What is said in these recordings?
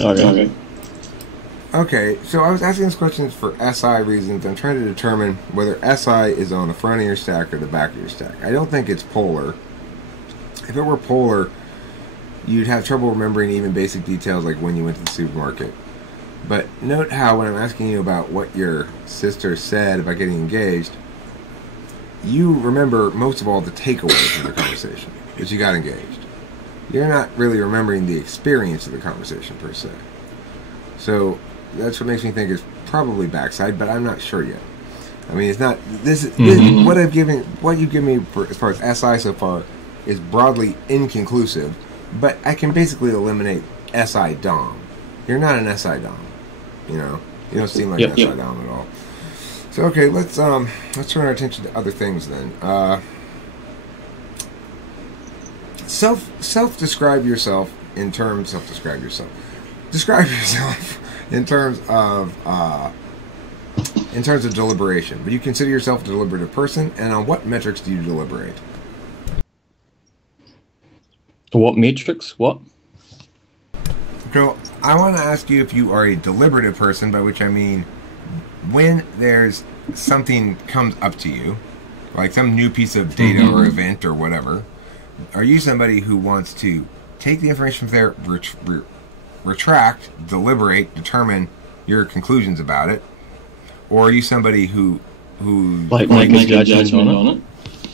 Okay. Okay, so I was asking this question for SI reasons. I'm trying to determine whether SI is on the front of your stack or the back of your stack. I don't think it's polar. If it were polar, you'd have trouble remembering even basic details like when you went to the supermarket. But note how when I'm asking you about what your sister said about getting engaged, you remember most of all the takeaways of the conversation, that you got engaged. You're not really remembering the experience of the conversation per se. So that's what makes me think it's probably backside, but I'm not sure yet. I mean, it's not this. What you've given me for, as far as SI so far is broadly inconclusive, but I can basically eliminate SI Dom. You're not an SI Dom, you know. You don't seem like an SI Dom at all. So okay, let's turn our attention to other things then. Describe yourself in terms of deliberation. But you consider yourself a deliberative person, and on what metrics do you deliberate? What metrics? What? So I want to ask you if you are a deliberative person, by which I mean when there's something comes up to you, like some new piece of data or event or whatever, are you somebody who wants to take the information from there, retract, deliberate, determine your conclusions about it, or are you somebody who make a judgment on it?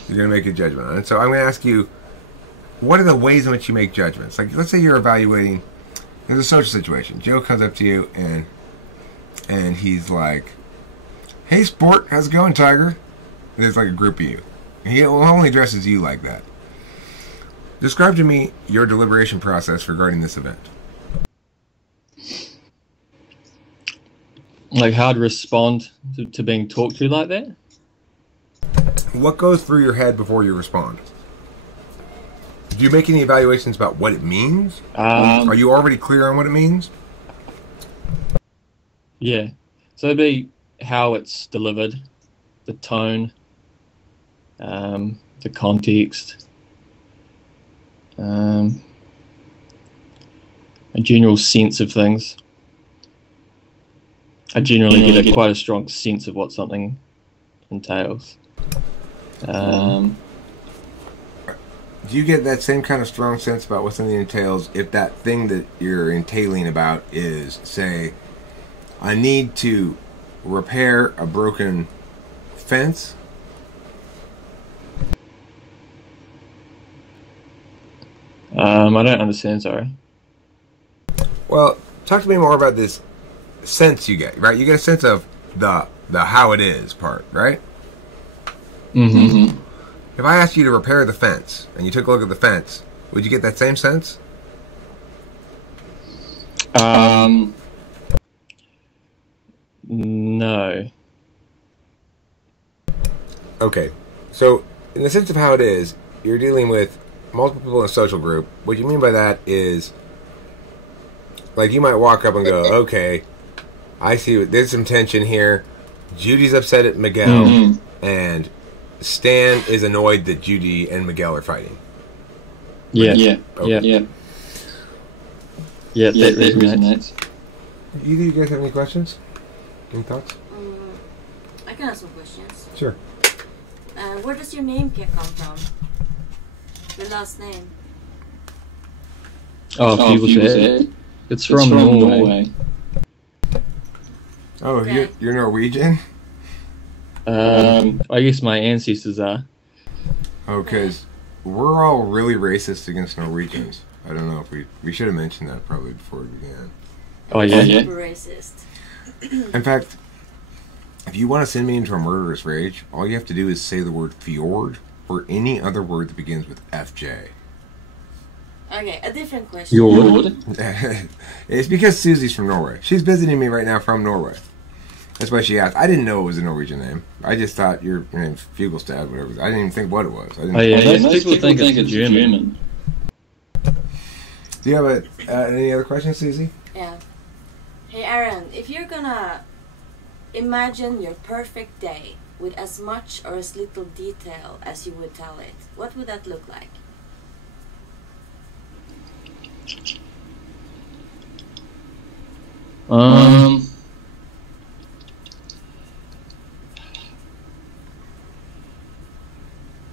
You're going to make a judgment on it. So I'm going to ask you, what are the ways in which you make judgments? Like, let's say you're evaluating. There's a social situation. Joe comes up to you and he's like, "Hey, sport, how's it going, Tiger?" There's like a group of you. He only addresses you like that. Describe to me your deliberation process regarding this event. Like how to respond to being talked to like that? What goes through your head before you respond? Do you make any evaluations about what it means? Are you already clear on what it means? Yeah. So it'd be how it's delivered, the tone, the context, a general sense of things. I generally get quite a strong sense of what something entails. Do you get that same kind of strong sense about what something entails if that thing that you're entailing about is, say, I need to repair a broken fence? I don't understand, sorry. Well, talk to me more about this sense you get, right? You get a sense of the how it is part, right? Mm-hmm. If I asked you to repair the fence and you took a look at the fence, would you get that same sense? No. Okay, so in the sense of how it is, you're dealing with multiple people in a social group. What you mean by that is, like, you might walk up and go, okay, I see there's some tension here. Judy's upset at Miguel, and Stan is annoyed that Judy and Miguel are fighting. Yeah. Okay. Yeah, that resonates. Either you guys have any questions? Any thoughts? I can ask some questions. Sure. Where does your name come from? Your last name? People say it's from Norway. Oh, Okay. you're Norwegian? I guess my ancestors are. Oh, because we're all really racist against Norwegians. I don't know if we should have mentioned that probably before we began. Oh, yeah? Super racist. In fact, if you want to send me into a murderous rage, all you have to do is say the word fjord or any other word that begins with FJ. Okay, a different question. Fjord? It's because Susie's from Norway. She's visiting me right now from Norway. That's why she asked. I didn't know it was a Norwegian name. I just thought your name's Fugelstad, whatever. I didn't even think what it was. Most people think it's German. Do you have any other questions, Susie? Yeah. Hey, Aaron, if you're gonna imagine your perfect day with as much or as little detail as you would tell it, what would that look like? Um,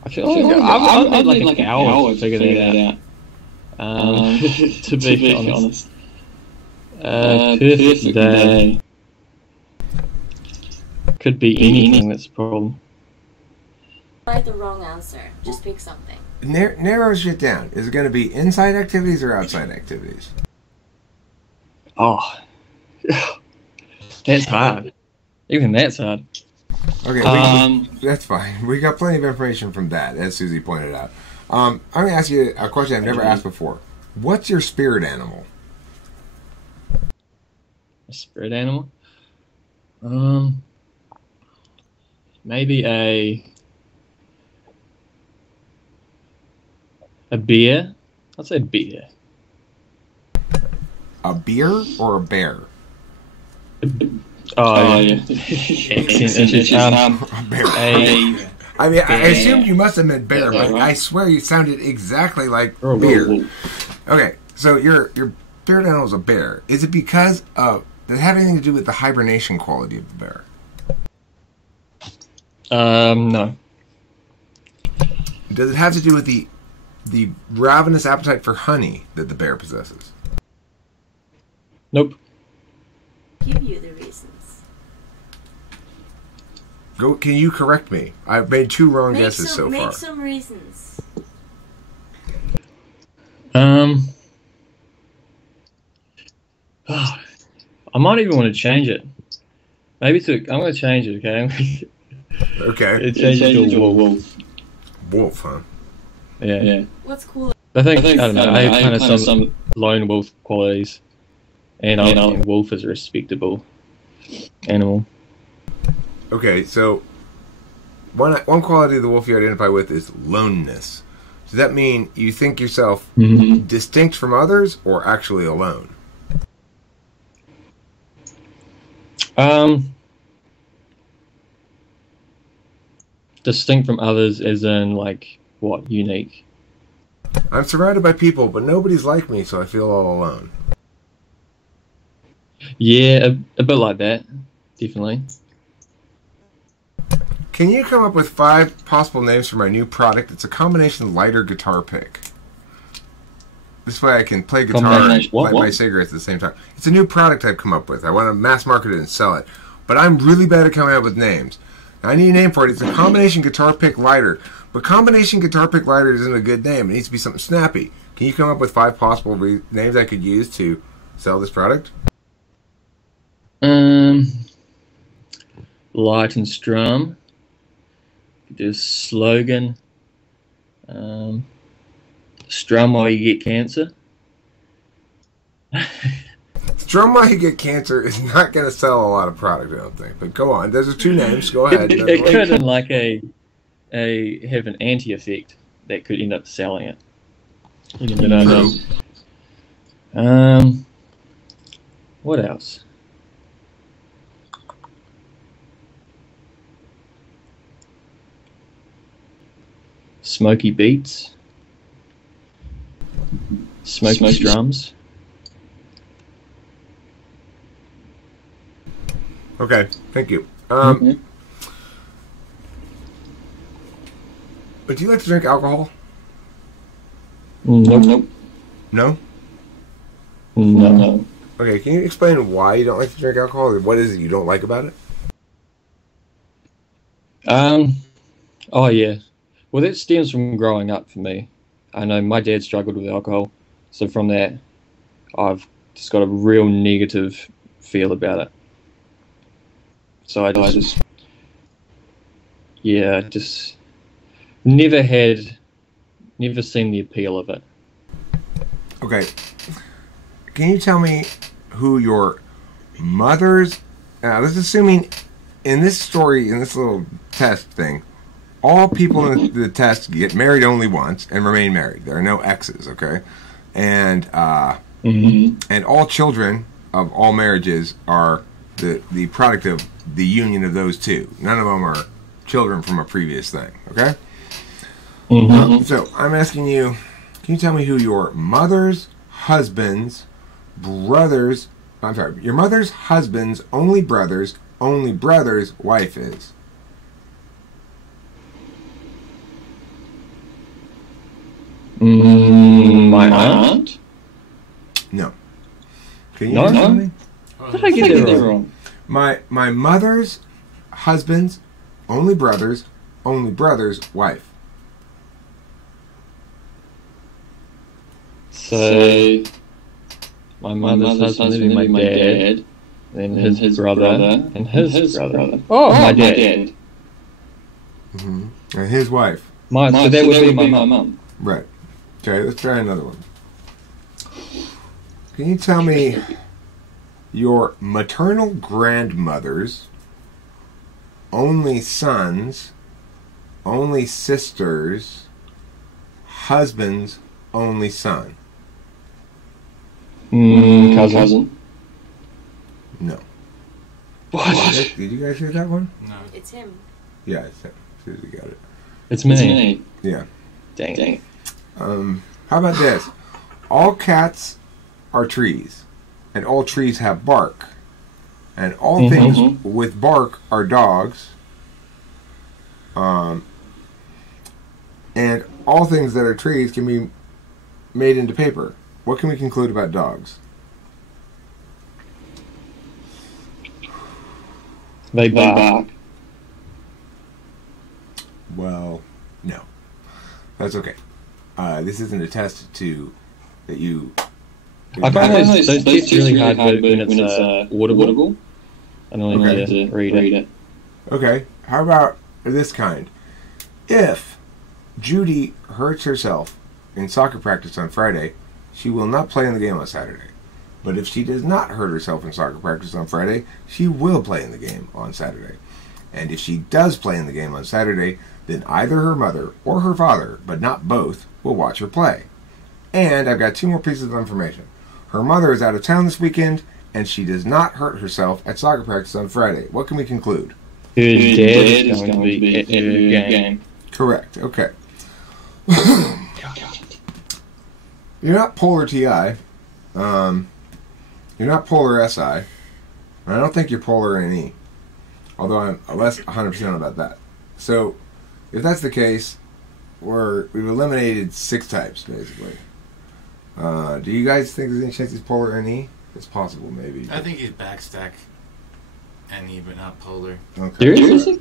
I feel like I'd need like an hour to figure that out. To be honest. Perfect day. Could be anything that's a problem. Write the wrong answer. Just pick something. Narrow shit down. Is it going to be inside activities or outside activities? Oh, that's hard. Even that's hard. Okay, that's fine. We got plenty of information from that, as Susie pointed out. I'm going to ask you a question I've never asked before. What's your spirit animal? A spirit animal? Maybe a beer? I'd say beer. A beer or a bear? Oh, yeah. A bear. I mean, I assumed you must have meant bear, but I swear you sounded exactly like beer. Okay, so your spirit animal is a bear. Is it because of... Does it have anything to do with the hibernation quality of the bear? No. Does it have to do with the ravenous appetite for honey that the bear possesses? Nope. Give you the reasons. Can you correct me? I've made 2 wrong guesses so far. Make some reasons. I might even want to change it. I'm going to change it, okay? Okay. Change it to a wolf. Wolf, huh? Yeah. What's cool? I don't know. I have kind of some lone wolf qualities. And I think wolf is a respectable animal. Okay, so one quality of the wolf you identify with is loneness. Does that mean you think yourself distinct from others or actually alone? Distinct from others as in, like, what? Unique? I'm surrounded by people, but nobody's like me, so I feel all alone. Yeah, a bit like that. Definitely. Can you come up with 5 possible names for my new product? It's a combination lighter guitar pick. This way I can play guitar and light my cigarettes at the same time. It's a new product I've come up with. I want to mass market it and sell it. But I'm really bad at coming up with names. I need a name for it. It's a combination guitar pick lighter. But combination guitar pick lighter isn't a good name. It needs to be something snappy. Can you come up with 5 possible names I could use to sell this product? Light and strum. Do slogan. Strum while you get cancer. Strum while you get cancer is not going to sell a lot of product, I don't think. But go on. Those are 2 names. Go ahead. It could, like, have an anti-effect that could end up selling it. You know. What else? Smoky beats. Smoky drums. Okay, thank you. Would you like to drink alcohol? Nope. No? No. Okay, can you explain why you don't like to drink alcohol? Or what is it you don't like about it? Oh yeah. Well, that stems from growing up for me. I know my dad struggled with alcohol, so from that, I've just got a real negative feel about it. So I just never seen the appeal of it. Okay. Can you tell me who your mother's... Now, this is assuming in this story, in this little test thing, all people in the test get married only once and remain married. There are no exes, okay? And and all children of all marriages are the product of the union of those 2. None of them are children from a previous thing, okay? So I'm asking you, can you tell me who your mother's husband's brother's I'm sorry. Your mother's husband's only brother's wife is. My aunt? No. Can you No? tell me? How did I get that wrong? My mother's husband's only brother's wife. So, my mother's husband would be my dad, then his brother, and his brother. Oh, my dad. Mm-hmm. And his wife. So that would be my mum. Right. Okay, let's try another one. Can you tell me your maternal grandmother's only son's, only sister's, husband's only son? Cousin. No. What? Did you guys hear that one? No. It's him. Yeah, it's him. Susie got it. It's me. Yeah. Dang it. How about this? All cats are trees, and all trees have bark, and all things with bark are dogs, and all things that are trees can be made into paper. What can we conclude about dogs? They bark. Well, no. That's okay. This isn't a test that you... I find those tests really hard when it's audible. I don't really have to read it. Okay, how about this kind? If Judy hurts herself in soccer practice on Friday, she will not play in the game on Saturday. But if she does not hurt herself in soccer practice on Friday, she will play in the game on Saturday. And if she does play in the game on Saturday, then either her mother or her father, but not both, will watch her play. And I've got 2 more pieces of information. Her mother is out of town this weekend, and she does not hurt herself at soccer practice on Friday. What can we conclude? Her dad is going to be at her game. Correct. Okay. You're not polar TI. You're not polar SI. And I don't think you're polar NE. Although I'm less 100% about that. So, if that's the case, we've eliminated 6 types, basically. Do you guys think there's any chance he's polar NE? It's possible, maybe. I think he's backstack NE, but not polar. Okay. Seriously?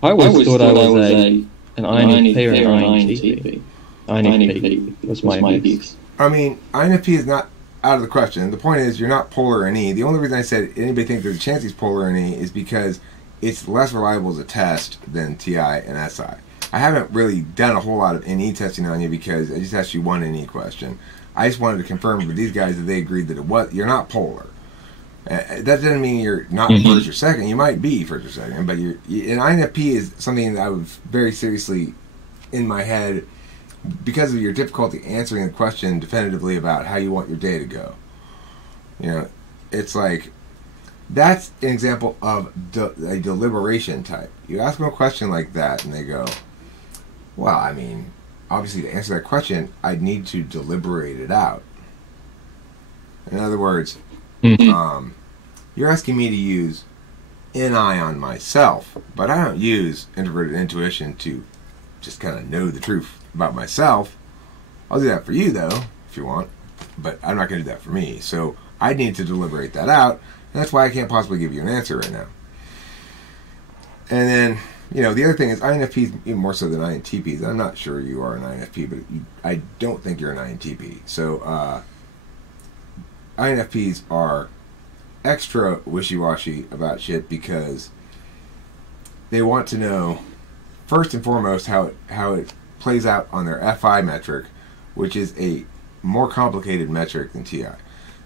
I always thought I was an INFP or an INTP. INFP was my piece. I mean, INFP is not out of the question. The point is, you're not polar NE. The only reason I said anybody thinks there's a chance he's polar NE is because it's less reliable as a test than TI and SI. I haven't really done a whole lot of NE testing on you because I just asked you one NE question. I just wanted to confirm with these guys that they agreed that you're not polar. That doesn't mean you're not first or second. You might be first or second, but an INFP is something that I was very seriously in my head because of your difficulty answering the question definitively about how you want your day to go. You know, it's like, that's an example of a deliberation type. You ask them a question like that and they go, well, I mean, obviously to answer that question, I'd need to deliberate it out. In other words, you're asking me to use NI on myself, but I don't use introverted intuition to just kind of know the truth about myself. I'll do that for you, though, if you want, but I'm not going to do that for me. So I need to deliberate that out, and that's why I can't possibly give you an answer right now. And then, the other thing is INFPs, even more so than INTPs. I'm not sure you are an INFP, but I don't think you're an INTP. So INFPs are extra wishy-washy about shit because they want to know, first and foremost, how it plays out on their FI metric, which is a more complicated metric than TI.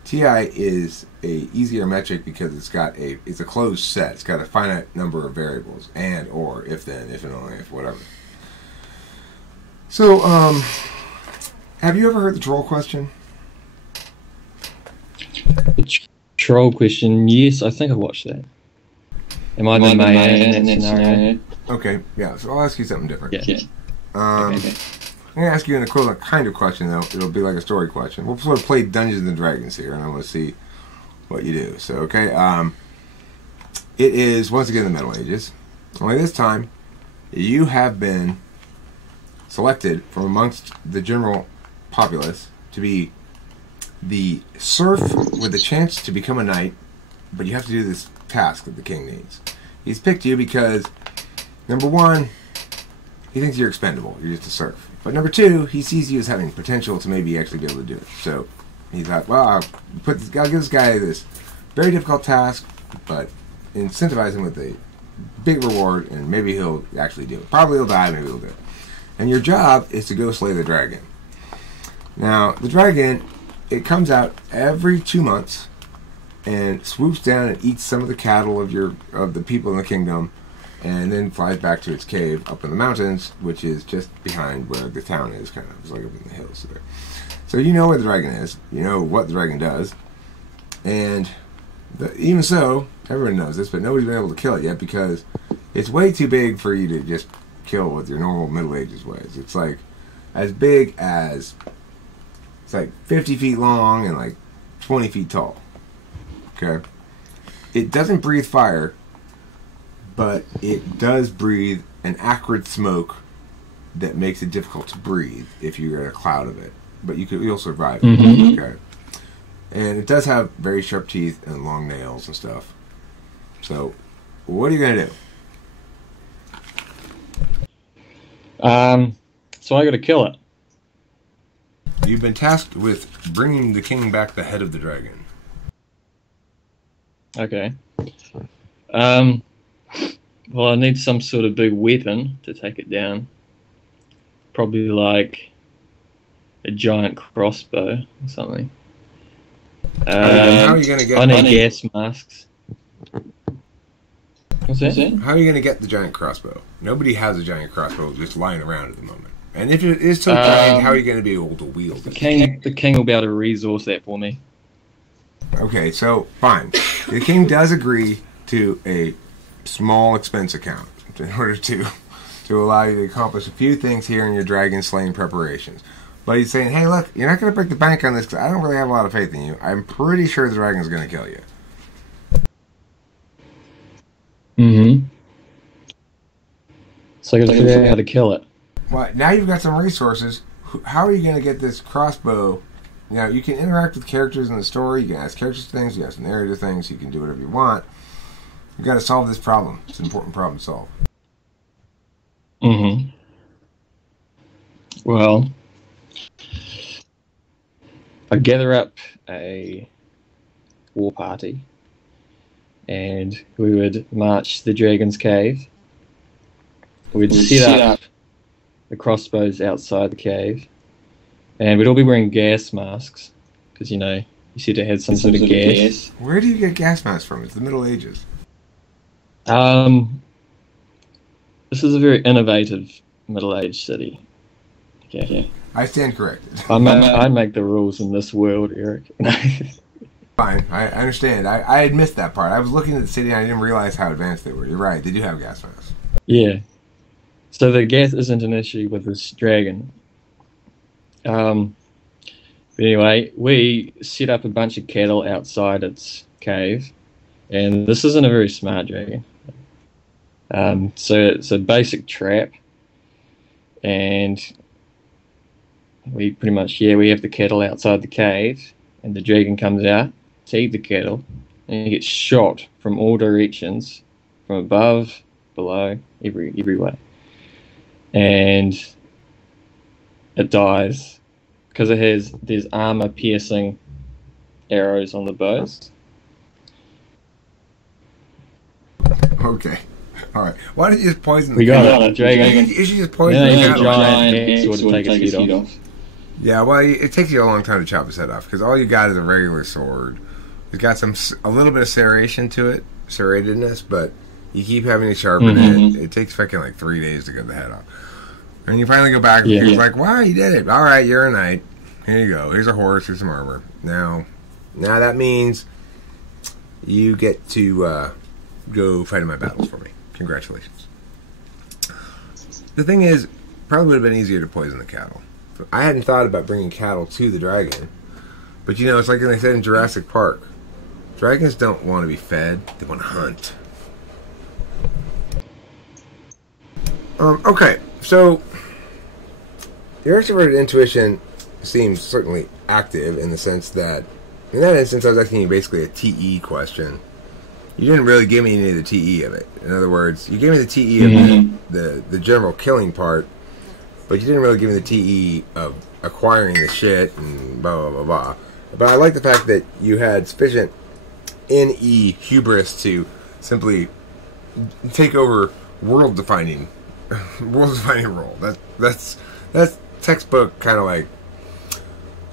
TI is a easier metric because it's a closed set. It's got a finite number of variables, and, or, if then, if and only if, whatever. So, have you ever heard the troll question? The troll question, yes, I think I watched that. Am I the mayor in that scenario? Okay, yeah, so I'll ask you something different. Yeah. Okay. I'm going to ask you an equivalent kind of question, though. It'll be like a story question. We'll sort of play Dungeons & Dragons here, and I'm going to see what you do. So, okay, it is, once again, the Middle Ages. Only this time, you have been selected from amongst the general populace to be the serf with the chance to become a knight, but you have to do this task that the king needs. He's picked you because, number one, he thinks you're expendable. You're just a serf. But number two, he sees you as having potential to maybe actually be able to do it. So he thought, well, I'll give this guy this very difficult task, but incentivize him with a big reward, and maybe he'll actually do it. Probably he'll die, maybe he'll do it. And your job is to go slay the dragon. Now, the dragon, it comes out every 2 months and swoops down and eats some of the cattle of the people in the kingdom, and then flies back to its cave up in the mountains, which is just behind where the town is, kind of. It's like up in the hills there. So you know where the dragon is. You know what the dragon does. And even so, everyone knows this, but nobody's been able to kill it yet because it's way too big for you to just kill with your normal Middle Ages ways. It's like as big as, it's like 50 feet long and like 20 feet tall. Okay? It doesn't breathe fire, but it does breathe an acrid smoke that makes it difficult to breathe if you're in a cloud of it. But you'll survive it. Mm-hmm. Okay? And it does have very sharp teeth and long nails and stuff. So, what are you going to do? So I got to kill it. You've been tasked with bringing the king back the head of the dragon. Okay. Well, I need some sort of big weapon to take it down. Probably like a giant crossbow or something. How are you going to get? I need gas masks. What's that? How are you going to get the giant crossbow? Nobody has a giant crossbow just lying around at the moment. And if it is so giant, how are you going to be able to wield it? The king will be able to resource that for me. Okay, so fine. The king does agree to a small expense account in order to allow you to accomplish a few things here in your dragon slaying preparations. But he's saying, hey, look, you're not going to break the bank on this because I don't really have a lot of faith in you. I'm pretty sure the dragon's going to kill you. Mm-hmm. So I got to figure out how to kill it. Well, now you've got some resources. How are you going to get this crossbow? Now, you can interact with characters in the story. You can ask characters things. You can ask narrative things. You can do whatever you want. You've got to solve this problem. It's an important problem to solve. Mm-hmm. Well, I gather up a war party, and we would march to the Dragon's Cave. We'd set up the crossbows outside the cave, and we'd all be wearing gas masks, because, you know, you said it had some sort of gas. Where do you get gas masks from? It's the Middle Ages. This is a very innovative middle-aged city. Yeah. I stand corrected. I make the rules in this world, Eric. Fine, I understand. I had missed that part. I was looking at the city and I didn't realize how advanced they were. You're right, they do have gas masks. Yeah. So the gas isn't an issue with this dragon. But anyway, we set up a bunch of cattle outside its cave, and this isn't a very smart dragon. So it's a basic trap, and we pretty much, we have the cattle outside the cave, and the dragon comes out to eat the cattle, and he gets shot from all directions, from above, below, every way. And it dies because there's armor piercing arrows on the bows. Okay. Alright. Why don't you just poison the We got it, dragon. You should just poison the cattle. Giant sword to take his head off. Yeah, well, it takes you a long time to chop his head off because all you got is a regular sword. It's got a little bit of serration to it, serratedness, but you keep having to sharpen it. It takes fucking like 3 days to get the head off. And you finally go back and you're like, wow, you did it. All right, you're a knight. Here you go. Here's a horse. Here's some armor. Now that means you get to go fight in my battles for me. Congratulations. The thing is, probably would have been easier to poison the cattle. I hadn't thought about bringing cattle to the dragon, but you know, it's like they said in Jurassic Park. Dragons don't want to be fed; they want to hunt. Okay, so your extroverted intuition seems certainly active in the sense that, in that instance, I was asking you basically a TE question. You didn't really give me any of the TE of it. In other words, you gave me the TE of the general killing part, but you didn't really give me the TE of acquiring the shit and blah, blah, blah, blah. But I like the fact that you had sufficient NE hubris to simply take over world-defining role. That's textbook kind of like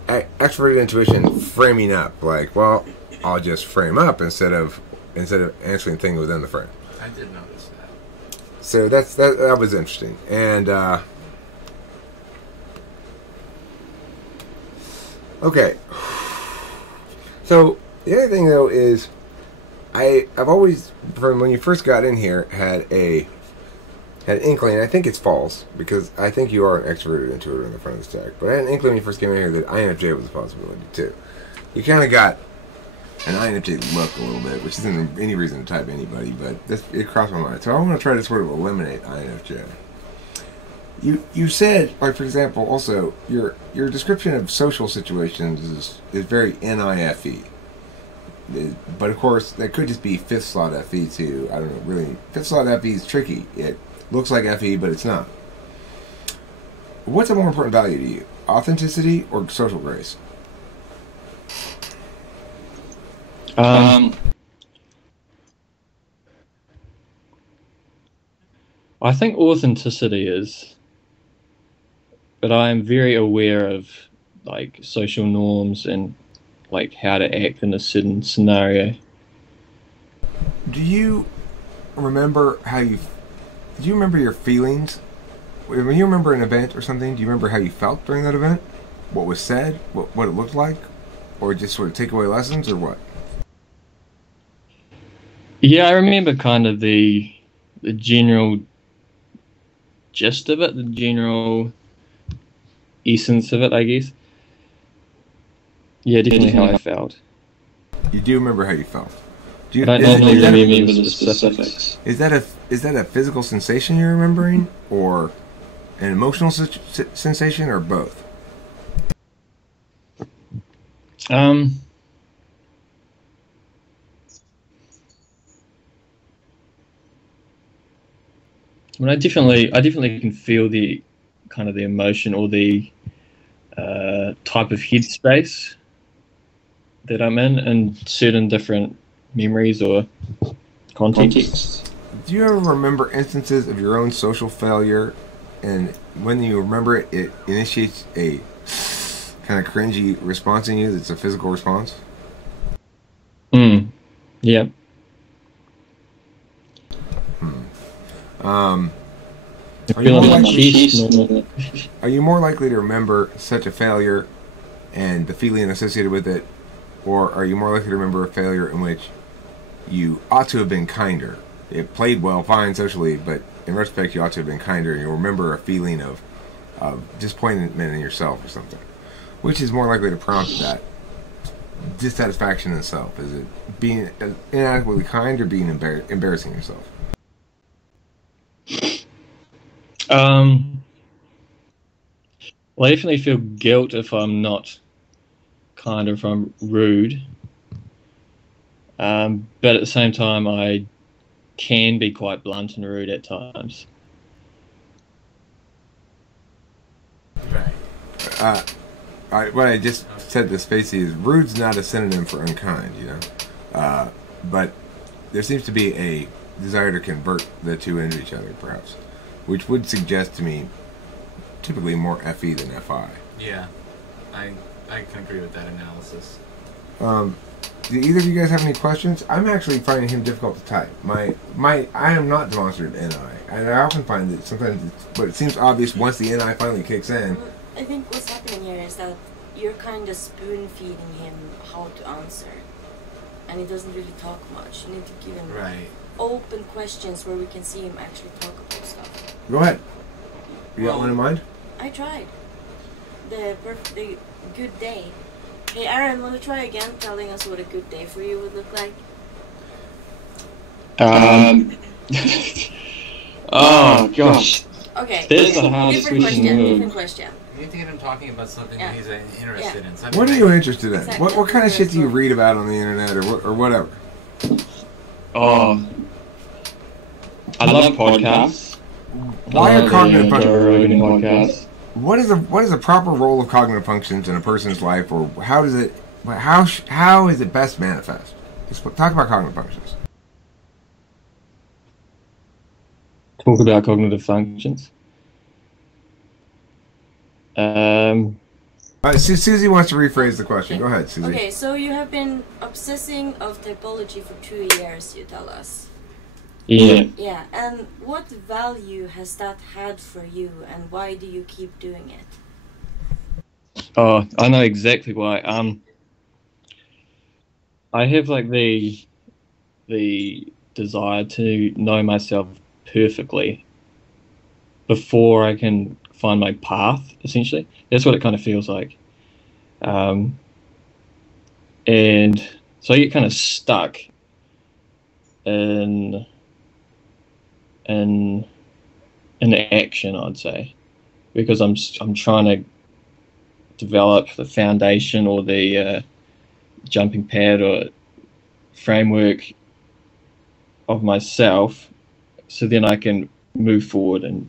extroverted intuition framing up. Like, well, I'll just frame up instead of answering things within the frame. I did notice that. So that was interesting. And okay. So the other thing though is I've always, from when you first got in here, had an inkling. I think it's false because I think you are an extroverted intuitor in the front of the stack. But I had an inkling when you first came in here that INFJ was a possibility too. You kind of got an INFJ look a little bit, which isn't any reason to type anybody, but it crossed my mind. So I want to try to sort of eliminate INFJ. You said, like for example, also your description of social situations is very NIFE. But of course, that could just be fifth slot FE too. I don't know, really. Fifth slot FE is tricky. It looks like FE, but it's not. What's a more important value to you? Authenticity or social grace? I think authenticity is, but I am very aware of like social norms and like how to act in a certain scenario. Do you remember do you remember your feelings? When you remember an event or something, do you remember how you felt during that event? What was said? What it looked like? Or just sort of take away lessons or what? Yeah, I remember kind of the general gist of it, the general essence of it, I guess. Yeah, definitely how I felt. You do remember how you felt. But I don't normally remember the specifics. Is that a physical sensation you're remembering, or an emotional sensation, or both? I mean, I definitely can feel the kind of the emotion or the type of headspace that I'm in certain different memories or contexts. Do you ever remember instances of your own social failure, and when you remember it, it initiates a kind of cringy response in you that's a physical response? Yeah. Are you more likely to remember such a failure and the feeling associated with it, or are you more likely to remember a failure in which you ought to have been kinder? It played well, fine socially, but in retrospect you ought to have been kinder, and you'll remember a feeling of disappointment in yourself or something. Which is more likely to prompt that dissatisfaction in self? Is it being inadequately kind or being embarrassing yourself? Well, I definitely feel guilt if I'm not kind, or if I'm rude. But at the same time, I can be quite blunt and rude at times. Right. What I just said to Spacey is rude's not a synonym for unkind, you know. But there seems to be a desire to convert the two into each other, perhaps, which would suggest to me typically more FE than FI. Yeah, I can agree with that analysis. Do either of you guys have any questions? I'm actually finding him difficult to type. I am not demonstrative NI, and I often find that sometimes, but it seems obvious once the NI finally kicks in. I think what's happening here is that you're kind of spoon feeding him how to answer, and he doesn't really talk much. You need to give him open questions where we can see him actually talk about stuff. Go ahead. You got one in mind? I tried. The good day. Hey, Aaron, want to try again telling us what a good day for you would look like? Oh gosh. Okay. There's the hardest question. Different question. You need to get him talking about something that he's interested in. What are you interested in? Exactly. What kind of shit do you read about on the internet or whatever? Oh, I love podcasts. Why are cognitive functions? Podcasts. What is a proper role of cognitive functions in a person's life, or how is it best manifest? Let's talk about cognitive functions. Talk about cognitive functions. Susie wants to rephrase the question. Go ahead, Susie. Okay, so you have been obsessing of typology for 2 years, you tell us. Yeah. Yeah, and what value has that had for you, and why do you keep doing it? Oh, I know exactly why. I have like the desire to know myself perfectly before I can find my path. Essentially, that's what it kind of feels like. And so I get kind of stuck in action, I'd say, because I'm trying to develop the foundation or the jumping pad or framework of myself, so then I can move forward and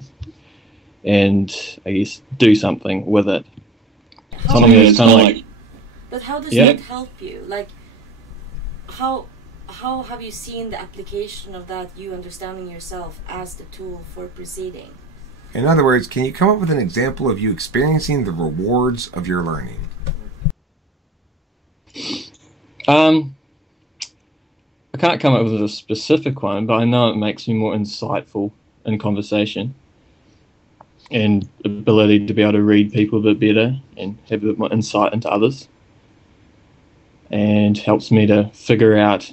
I guess do something with it. Something that's kind of like. But how does that help you? Like, how have you seen the application of that, you understanding yourself as the tool for proceeding? In other words, can you come up with an example of you experiencing the rewards of your learning? I can't come up with a specific one, but I know it makes me more insightful in conversation and ability to be able to read people a bit better and have a bit more insight into others, and helps me to figure out,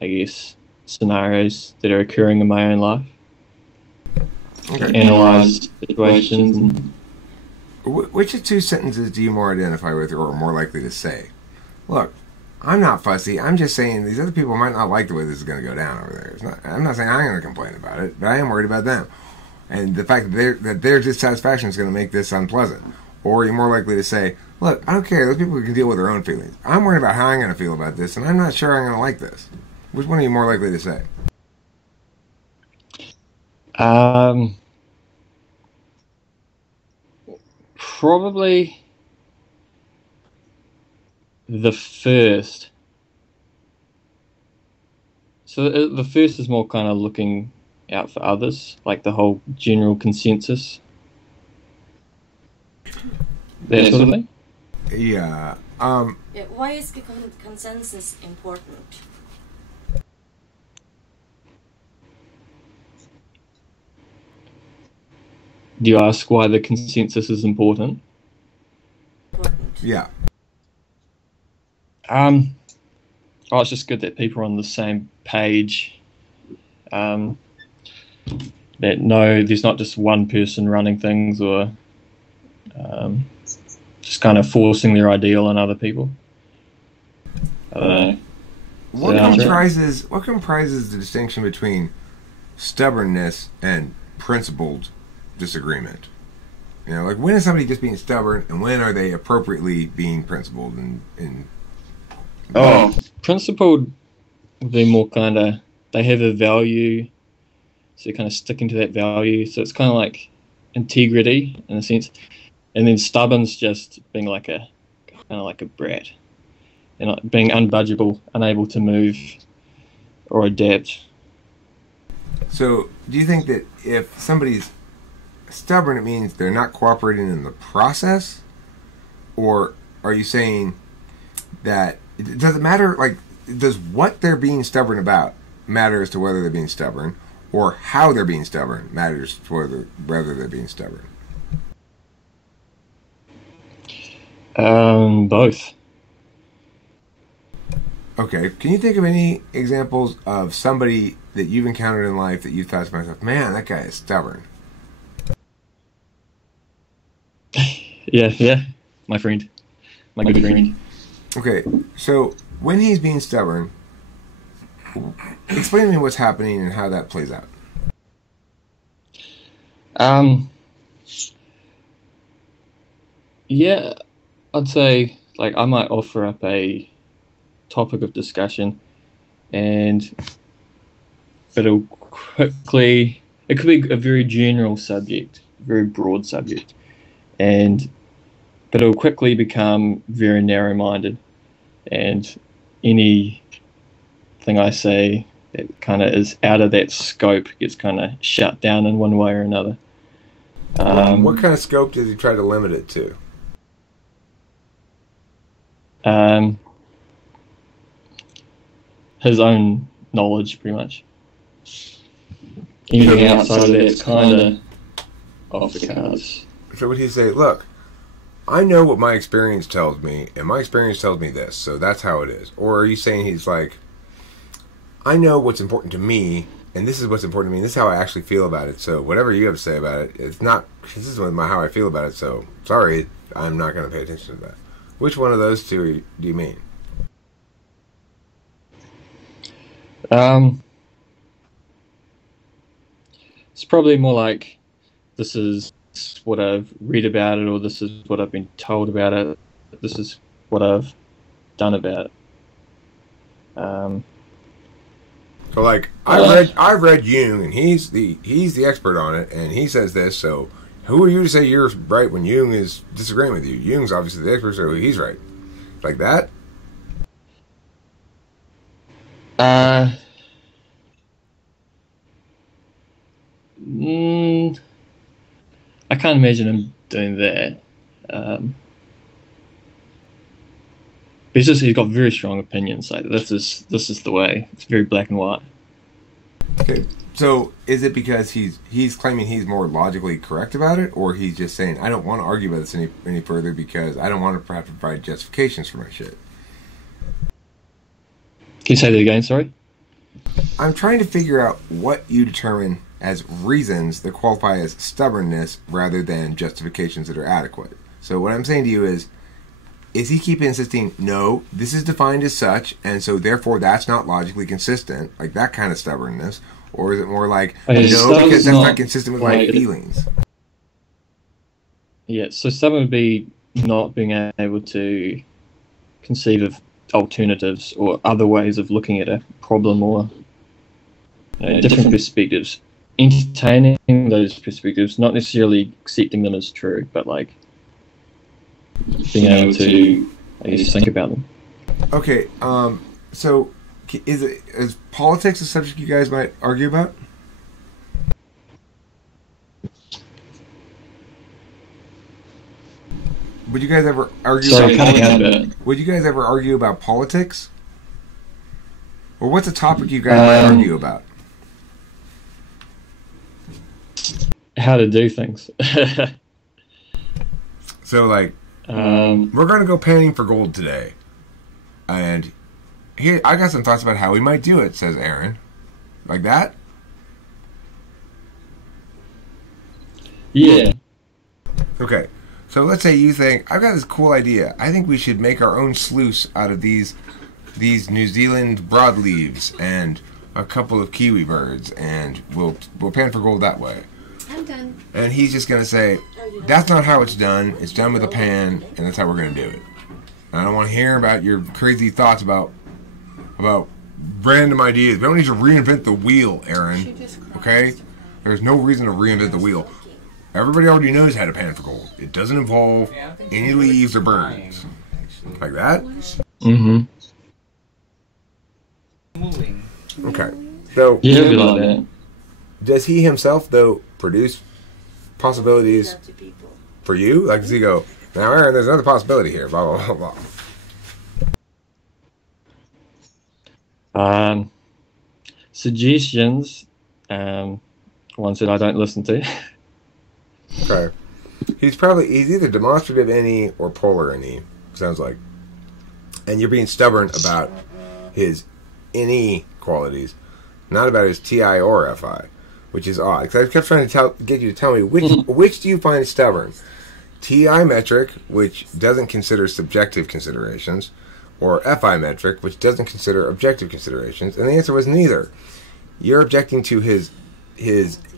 I guess, scenarios that are occurring in my own life. Okay. Analyze situations. And which of two sentences do you more identify with or are more likely to say? Look, I'm not fussy. I'm just saying these other people might not like the way this is going to go down over there. I'm not saying I'm going to complain about it, but I am worried about them. And the fact that their dissatisfaction is going to make this unpleasant. Or you're more likely to say, look, I don't care. Those people can deal with their own feelings. I'm worried about how I'm going to feel about this, and I'm not sure I'm going to like this. Which one are you more likely to say? Probably the first. So the first is more kind of looking out for others, like the whole general consensus. That sort of thing? Yeah. Why is the consensus important? Do you ask why the consensus is important? Yeah. It's just good that people are on the same page. That there's not just one person running things or just kind of forcing their ideal on other people. I don't know. What comprises the distinction between stubbornness and principled disagreement? You know, like when is somebody just being stubborn, and when are they appropriately being principled? Principled would be more kind of, they have a value, so they're kind of sticking to that value. So it's kind of like integrity in a sense, and then stubborn's just being like a brat, and being unbudgeable, unable to move or adapt. So, do you think that if somebody's stubborn, it means they're not cooperating in the process? Or are you saying that it doesn't matter, like, does what they're being stubborn about matter as to whether they're being stubborn, or how they're being stubborn matters to whether they're being stubborn? Both. Okay, can you think of any examples of somebody that you've encountered in life that you thought to myself, man, that guy is stubborn? Yeah, my friend, my good friend. Okay, so when he's being stubborn, explain to me what's happening and how that plays out. Yeah, I'd say like I might offer up a topic of discussion, and it'll quickly. It could be a very general subject, very broad subject, but it'll quickly become very narrow-minded, and anything I say that kind of is out of that scope gets kind of shut down in one way or another. What kind of scope does he try to limit it to? His own knowledge, pretty much. Anything outside of that's kind of off the cards. So would he say, look, I know what my experience tells me, and my experience tells me this, so that's how it is? Or are you saying he's like, I know what's important to me, and this is what's important to me, and this is how I actually feel about it, so whatever you have to say about it, it's not, this is how I feel about it, so sorry, I'm not going to pay attention to that. Which one of those two do you mean? It's probably more like this is what I've read about it, or this is what I've been told about it. This is what I've done about it. So, like, I've read Jung, and he's the expert on it, and he says this. So, who are you to say you're right when Jung is disagreeing with you? Jung's obviously the expert, so he's right. Like that. I can't imagine him doing that. But he's got very strong opinions. Like this is the way. It's very black and white. Okay. So is it because he's claiming he's more logically correct about it, or he's just saying I don't want to argue about this any further because I don't want to have to provide justifications for my shit? Can you say that again? Sorry. I'm trying to figure out what you determine as reasons that qualify as stubbornness rather than justifications that are adequate. So what I'm saying to you is he keep insisting, no, this is defined as such, and so therefore that's not logically consistent, like that kind of stubbornness? Or is it more like, no, because that's not consistent with my feelings? Yeah, so stubborn would be not being able to conceive of alternatives or other ways of looking at a problem or different perspectives. Entertaining those perspectives, not necessarily accepting them as true, but like being able to, I guess, think about them. Okay, so is politics a subject you guys might argue about? Would you guys ever argue about politics? Would you guys ever argue about politics? Or what's a topic you guys might argue about? How to do things. So, like, we're going to go panning for gold today. And here, I got some thoughts about how we might do it, says Aaron. Like that? Yeah. Okay. So let's say you think, I've got this cool idea. I think we should make our own sluice out of these New Zealand broadleaves and a couple of kiwi birds, and we'll pan for gold that way. I'm done. And he's just going to say, that's not how it's done. It's done with a pan, and that's how we're going to do it. And I don't want to hear about your crazy thoughts about random ideas. We don't need to reinvent the wheel, Aaron. Okay? There's no reason to reinvent the wheel. Everybody already knows how to pan for gold. It doesn't involve any leaves or birds. Like that? Mm-hmm. Okay. So, yeah, it'd be like that. Does he himself, though, produce possibilities for you? Like, does he go, now, Aaron, there's another possibility here, blah, blah, blah, blah. Suggestions, ones that I don't listen to. Okay. He's either demonstrative NE or polar NE, sounds like. And you're being stubborn about his NE qualities, not about his TI or FI, which is odd. Because I kept trying to get you to tell me which do you find stubborn? TI metric, which doesn't consider subjective considerations, or FI metric, which doesn't consider objective considerations? And the answer was neither. You're objecting to his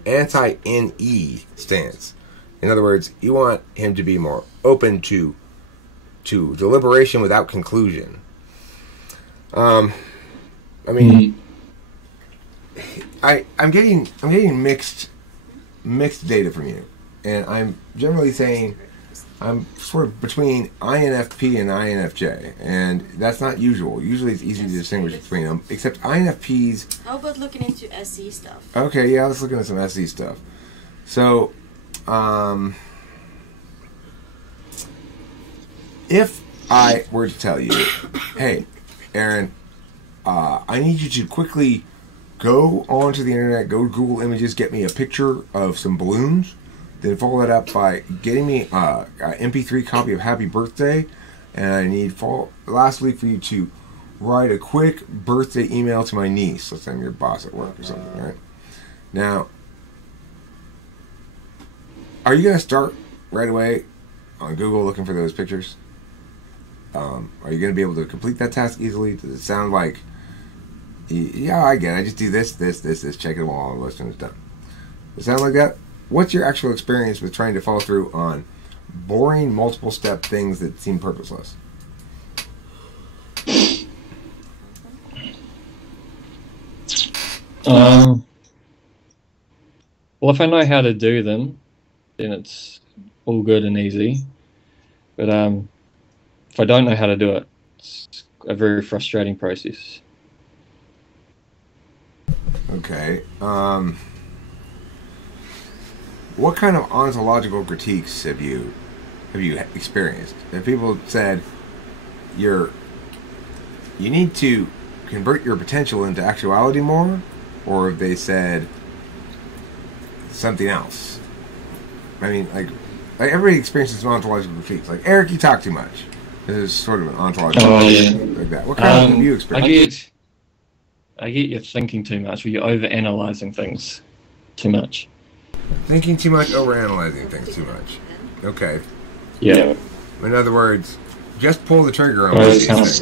anti-NE stance. In other words, you want him to be more open to deliberation without conclusion. I mean, I'm getting mixed data from you, and I'm generally saying I'm sort of between INFP and INFJ, and that's not usual. Usually it's easy to distinguish between them, except INFPs... How about looking into SE stuff? Okay, yeah, let's look into some SE stuff. So, if I were to tell you, hey, Aaron, I need you to quickly go onto the internet, go to Google Images, get me a picture of some balloons, then follow that up by getting me an MP3 copy of Happy Birthday, and I need lastly for you to write a quick birthday email to my niece. Let's say I'm your boss at work or something, right? Now, are you going to start right away on Google looking for those pictures? Are you going to be able to complete that task easily? Does it sound like, yeah, I get it. I just do this, check it all on the list and it's done. Does it sound like that? What's your actual experience with trying to follow through on boring multiple step things that seem purposeless? Well, if I know how to do them, then it's all good and easy. But if I don't know how to do it, it's a very frustrating process. Okay. What kind of ontological critiques have you experienced? Have people said you need to convert your potential into actuality more, or have they said something else? I mean, like everybody experiences some ontological critiques. Like, Eric, you talk too much. This is sort of an ontological critique like that. What kind of have you experienced? I get you're thinking too much, or you're over-analyzing things too much. Thinking too much, over-analyzing things too much. Okay. Yeah. In other words, just pull the trigger on these things.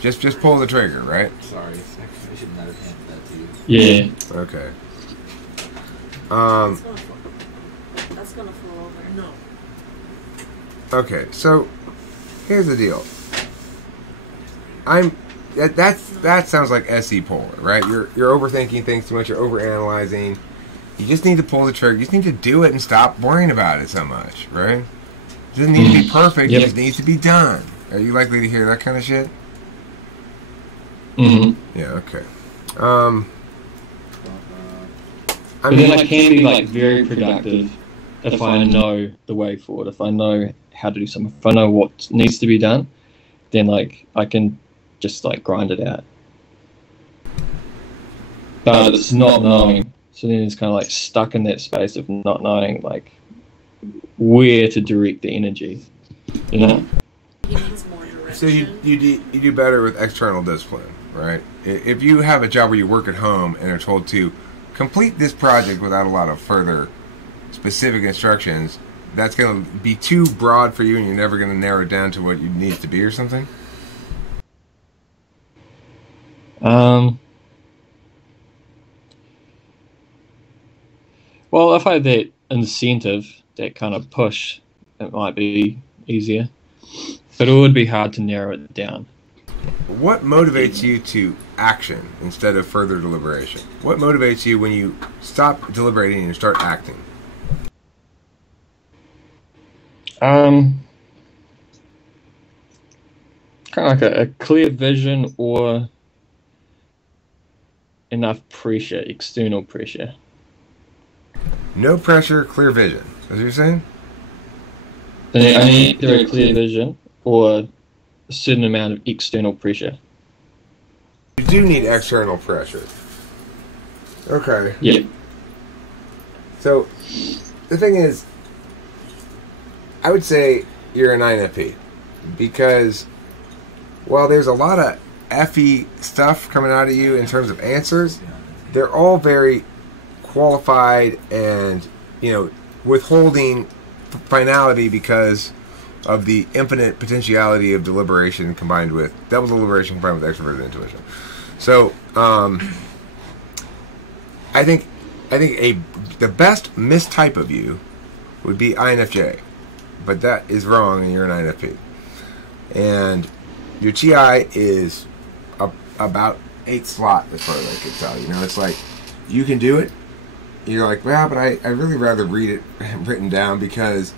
Just pull the trigger, right? Sorry, I should not have handed that to you. Yeah. Okay. That's gonna fall over. No. Okay, so here's the deal. That sounds like SE polar, right? You're overthinking things too much. You're overanalyzing. You just need to pull the trigger. You just need to do it and stop worrying about it so much, right? It doesn't need to be perfect. It just needs to be done. Are you likely to hear that kind of shit? Mm-hmm. Yeah. Okay. But then I can be like very productive if I know the way forward. If I know how to do something. If I know what needs to be done, then like I can just like grind it out. But it's not knowing. So then it's kind of like stuck in that space of not knowing like where to direct the energy, you know? He needs more direction. So you do better with external discipline, right? If you have a job where you work at home and are told to complete this project without a lot of further specific instructions, that's going to be too broad for you and you're never going to narrow it down to what it needs to be or something? Well, if I had that incentive, that kind of push, it might be easier. But it would be hard to narrow it down. What motivates you to action instead of further deliberation? What motivates you when you stop deliberating and start acting? Kind of like a clear vision or enough pressure, external pressure. No pressure, clear vision. Is what you're saying? I need either a clear vision or a certain amount of external pressure. You do need external pressure. Okay. Yeah. So, the thing is, I would say you're an INFP because while there's a lot of FE stuff coming out of you in terms of answers, they're all very qualified and, withholding finality because of the infinite potentiality of deliberation combined with double deliberation combined with extroverted intuition. So, I think the best mistype of you would be INFJ, but that is wrong, and you're an INFP. And your TI is about 8th slot, as far as I can tell. You know, it's like you can do it. You're like, well, but I really rather read it written down because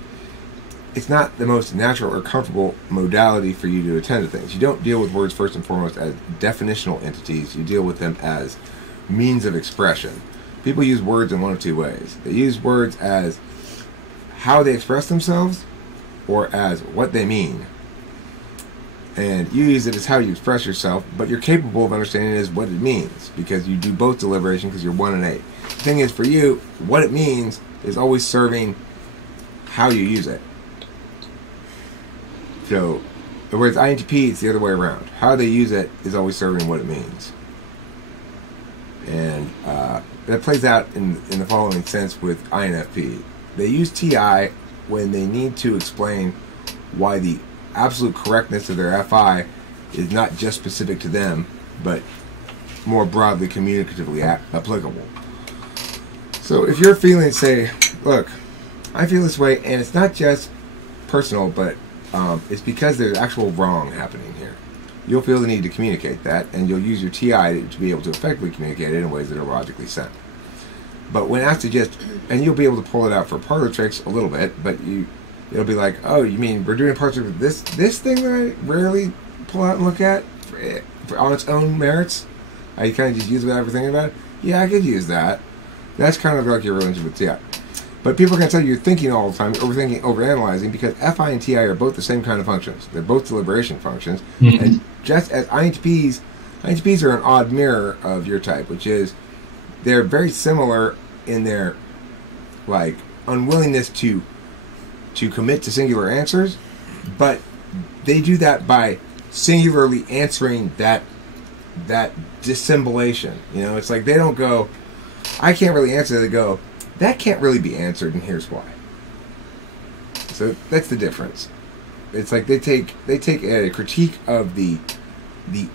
it's not the most natural or comfortable modality for you to attend to things. You don't deal with words first and foremost as definitional entities. You deal with them as means of expression. People use words in one of two ways. They use words as how they express themselves or as what they mean. And you use it as how you express yourself, but you're capable of understanding it as what it means because you do both deliberation because you're 1 and 8. The thing is, for you, what it means is always serving how you use it. So, whereas INTP, it's the other way around. How they use it is always serving what it means. And that plays out in the following sense with INFP. They use TI when they need to explain why the absolute correctness of their FI is not just specific to them, but more broadly communicatively applicable. So if you're feeling, say, look, I feel this way, and it's not just personal, but it's because there's actual wrong happening here. You'll feel the need to communicate that, and you'll use your TI to be able to effectively communicate it in ways that are logically sound. But when asked to just, and you'll be able to pull it out for parlor tricks a little bit, but it'll be like, oh, you mean we're doing parts of this thing that I rarely pull out and look at for on its own merits? I kind of just use it without ever thinking about it? Yeah, I could use that. That's kind of like your relationship with TI. But people are going to tell you you're thinking all the time, overthinking, overanalyzing, because FI and TI are both the same kind of functions. They're both deliberation functions. Mm-hmm. And just as INTPs are an odd mirror of your type, which is they're very similar in their like unwillingness to commit to singular answers, but they do that by singularly answering that dissimulation. You know, it's like they don't go, I can't really answer. They go, that can't really be answered, and here's why. So that's the difference. It's like they take a critique of the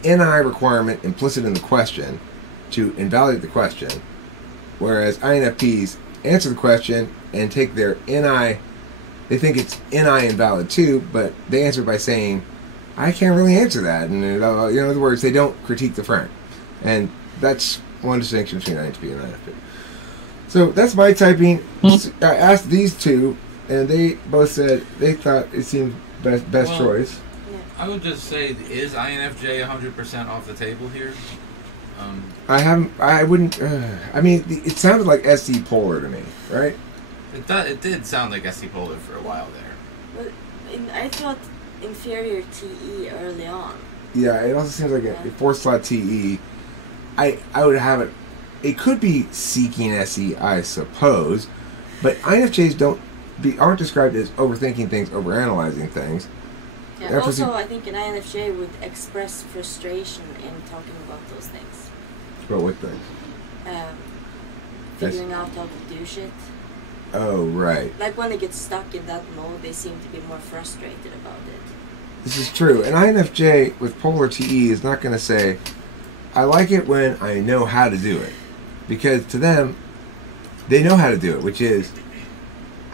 NI requirement implicit in the question to invalidate the question, whereas INFPs answer the question and take their NI. They think it's NI invalid too, but they answer by saying, I can't really answer that. And in other words, they don't critique the friend. And that's one distinction between INTP and INFP. So that's my typing. I asked these two, and they both said they thought it seemed best choice. I would just say, is INFJ 100% off the table here? I wouldn't. I mean, it sounded like SC polar to me, right? It did sound like SC polar for a while there. But I thought inferior TE early on. Yeah, it also seems like a 4-slot TE. I would have it. It could be seeking SE, I suppose, but INFJs aren't described as overthinking things, overanalyzing things. Yeah, also, I think an INFJ would express frustration in talking about those things. About what things? Figuring out how to do shit. Oh, right. Like when they get stuck in that mode, they seem to be more frustrated about it. This is true. An INFJ with polar TE is not going to say, I like it when I know how to do it. Because to them, they know how to do it, which is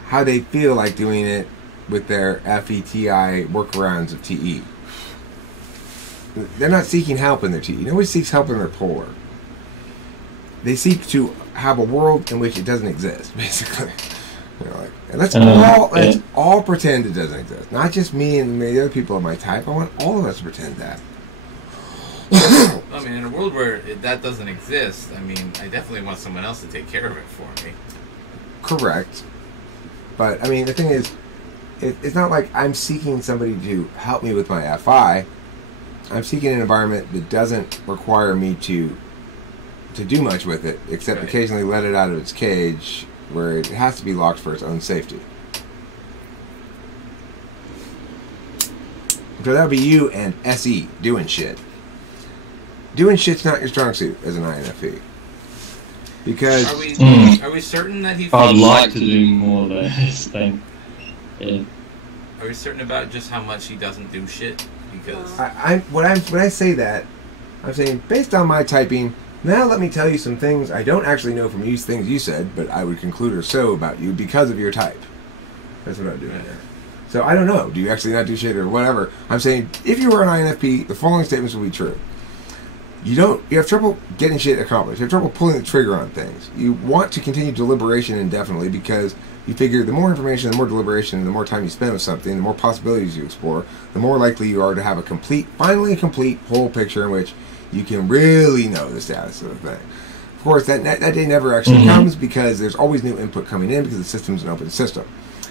how they feel like doing it with their FETI workarounds of TE. They're not seeking help in their TE. Nobody seeks help in their polar. They seek to have a world in which it doesn't exist, basically. And let's all pretend it doesn't exist. Not just me and the other people of my type. I want all of us to pretend that. I mean, in a world where that doesn't exist, I mean, I definitely want someone else to take care of it for me. Correct. But, I mean, the thing is, it's not like I'm seeking somebody to help me with my FI. I'm seeking an environment that doesn't require me to do much with it, except occasionally let it out of its cage, where it has to be locked for its own safety. So that would be you and SE doing shit. Doing shit's not your strong suit as an INFP. Because are we certain that he? I'd like to do more of this thing. Yeah. Are we certain about just how much he doesn't do shit? Because when I say that, I'm saying based on my typing. Now let me tell you some things I don't actually know from these things you said, but I would conclude or so about you because of your type. That's what I'm doing there. So I don't know. Do you actually not do shit or whatever? I'm saying if you were an INFP, the following statements will be true. You have trouble getting shit accomplished. You have trouble pulling the trigger on things. You want to continue deliberation indefinitely because you figure the more information, the more deliberation, the more time you spend with something, the more possibilities you explore, the more likely you are to have finally a complete whole picture in which you can really know the status of the thing. Of course, that day never actually comes because there's always new input coming in because the system's an open system.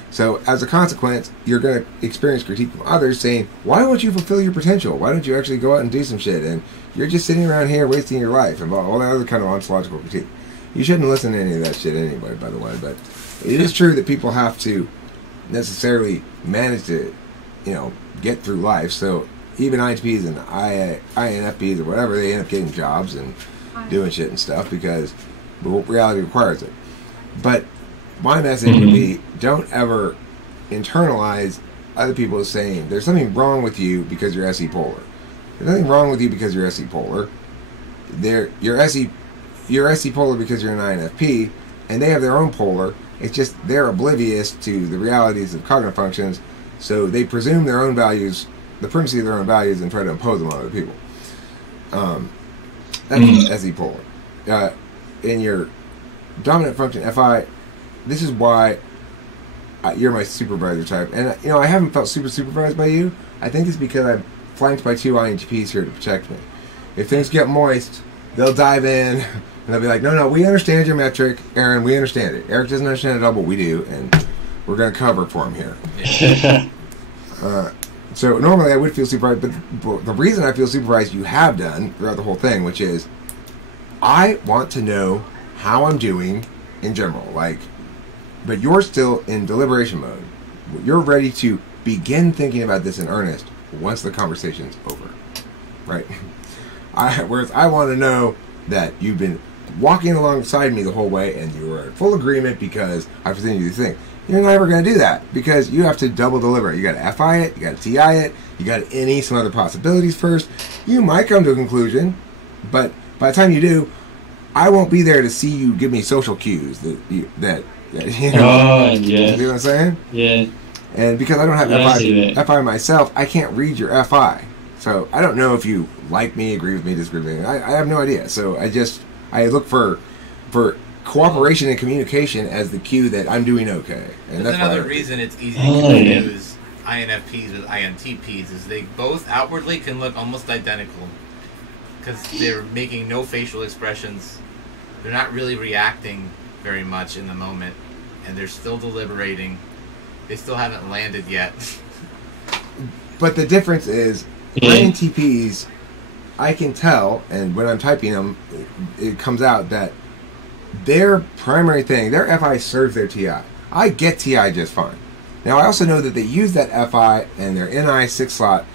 So as a consequence, you're going to experience critique from others saying, why don't you fulfill your potential? Why don't you actually go out and do some shit? And you're just sitting around here wasting your life and all that other kind of ontological critique. You shouldn't listen to any of that shit anyway, by the way. But it is true that people have to necessarily manage to, get through life. So even INTPs and INFPs or whatever, they end up getting jobs and doing shit and stuff because reality requires it. But my message would be, don't ever internalize other people saying there's something wrong with you because you're SE polar. There's nothing wrong with you because you're SE polar. You're SE polar because you're an INFP, and they have their own polar. It's just they're oblivious to the realities of cognitive functions, so they presume their own values, the primacy of their own values, and try to impose them on other people. That's SE polar. In your dominant function FI, this is why you're my supervisor type. And, I haven't felt super supervised by you. I think it's because I'm flanked by 2 INTPs here to protect me. If things get moist, they'll dive in, and they'll be like, no, we understand your metric, Aaron, we understand it. Eric doesn't understand it all, but we do, and we're going to cover for him here. So normally I would feel supervised, but the reason I feel supervised you have done throughout the whole thing, which is I want to know how I'm doing in general, but you're still in deliberation mode. You're ready to begin thinking about this in earnest once the conversation's over, right? Whereas I want to know that you've been walking alongside me the whole way and you were in full agreement because I presented you the thing. You're never going to do that because you have to double deliberate. You got to FI it, you got to TI it, you got to NE some other possibilities first. You might come to a conclusion, but by the time you do, I won't be there to see you give me social cues that you know. Oh, yeah. You know what I'm saying? Yeah. And because I don't have FI myself, I can't read your FI. So I don't know if you like me, agree with me, disagree with me. I have no idea. So I look for cooperation and communication as the cue that I'm doing okay. And that's another reason it's easy to confuse INFPs with INTPs is they both outwardly can look almost identical because they're making no facial expressions. They're not really reacting very much in the moment, and they're still deliberating. They still haven't landed yet. But the difference is, INTPs, I can tell, and when I'm typing them, it comes out that their primary thing, their FI serves their TI. I get TI just fine. Now, I also know that they use that FI and their NI 6 slot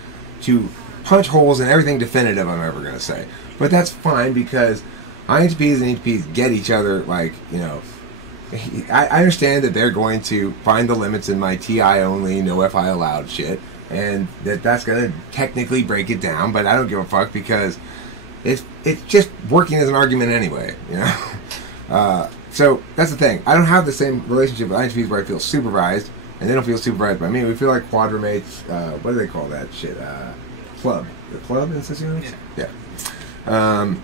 to punch holes in everything definitive I'm ever going to say. But that's fine because INTPs and ENTPs get each other, I understand that they're going to find the limits in my TI only, no FI allowed shit, and that's going to technically break it down, but I don't give a fuck because it's just working as an argument anyway, So that's the thing. I don't have the same relationship with INTPs where I feel supervised, and they don't feel supervised by me. We feel like quadramates, what do they call that shit? Club. The club in socionomics? Yeah.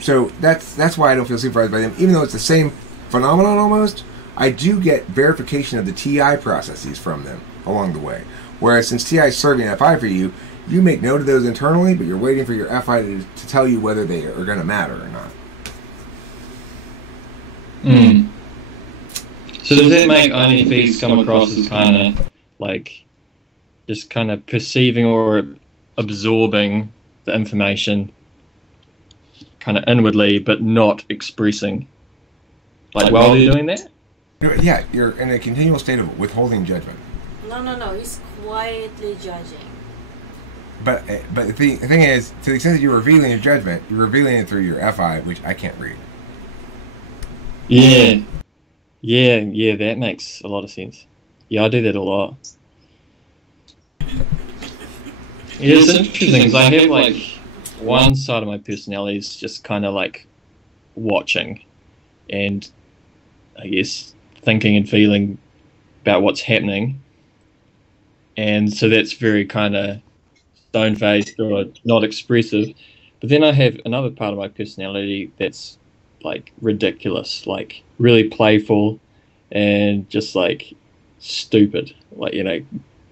So that's why I don't feel supervised by them, even though it's the same phenomenon almost. I do get verification of the TI processes from them along the way. Whereas since TI is serving FI for you, you make note of those internally, but you're waiting for your FI to tell you whether they are going to matter or not. So does that make INFPs come across as kind of just kind of perceiving or absorbing the information kind of inwardly, but not expressing? While they're doing that? Yeah, you're in a continual state of withholding judgment. No, he's quietly judging. But the thing is, to the extent that you're revealing your judgment, you're revealing it through your FI, which I can't read. Yeah, that makes a lot of sense. Yeah, I do that a lot. Yeah, it's interesting because I have like one side of my personality is just kind of like watching and I guess thinking and feeling about what's happening, and so that's very kind of stone-faced or not expressive. But then I have another part of my personality that's like ridiculous, like really playful and just like stupid, like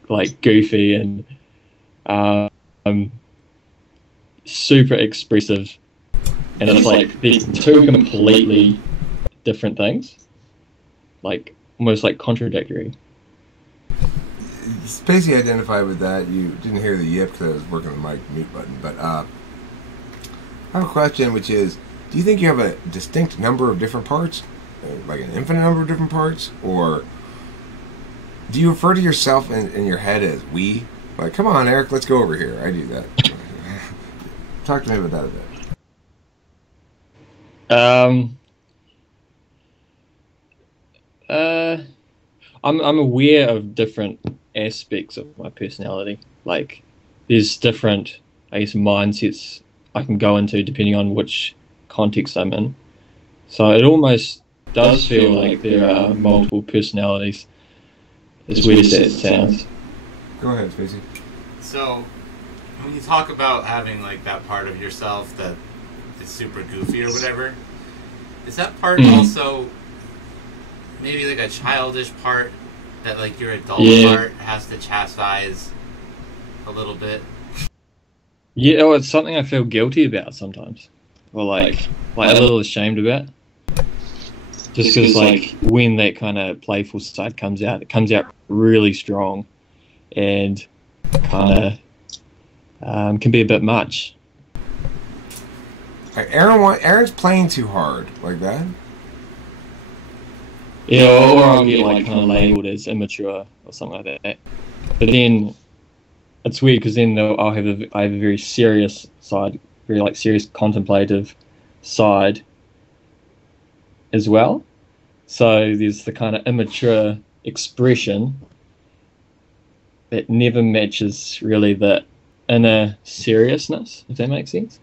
like goofy and um, super expressive, and it's like these two completely different things, like almost like contradictory. Spacey identified with that. You didn't hear the yip because I was working the mic mute button. But I have a question, which is, do you think you have a distinct number of different parts, like an infinite number of different parts, or do you refer to yourself in your head as we? Like, come on, Eric, let's go over here. I do that. Talk to me about that a bit. I'm aware of different aspects of my personality. Like, there's different, I guess, mindsets I can go into depending on which context I'm in. So it almost does feel like there are multiple personalities, as weird as that sounds. Go ahead, Spacey. So, when you talk about having like that part of yourself that is super goofy or whatever, is that part also maybe like a childish part that like your adult part has to chastise a little bit? Yeah, oh, it's something I feel guilty about sometimes, or like a little ashamed about. Just because like when that kind of playful side comes out, it comes out really strong, and kind of can be a bit much. Aaron's playing too hard, like that. Yeah, or I'll get like kind of labelled as immature or something like that. But then it's weird because then I have a very serious side, very like serious contemplative side as well. So there's the kind of immature expression that never matches really the inner seriousness, if that makes sense.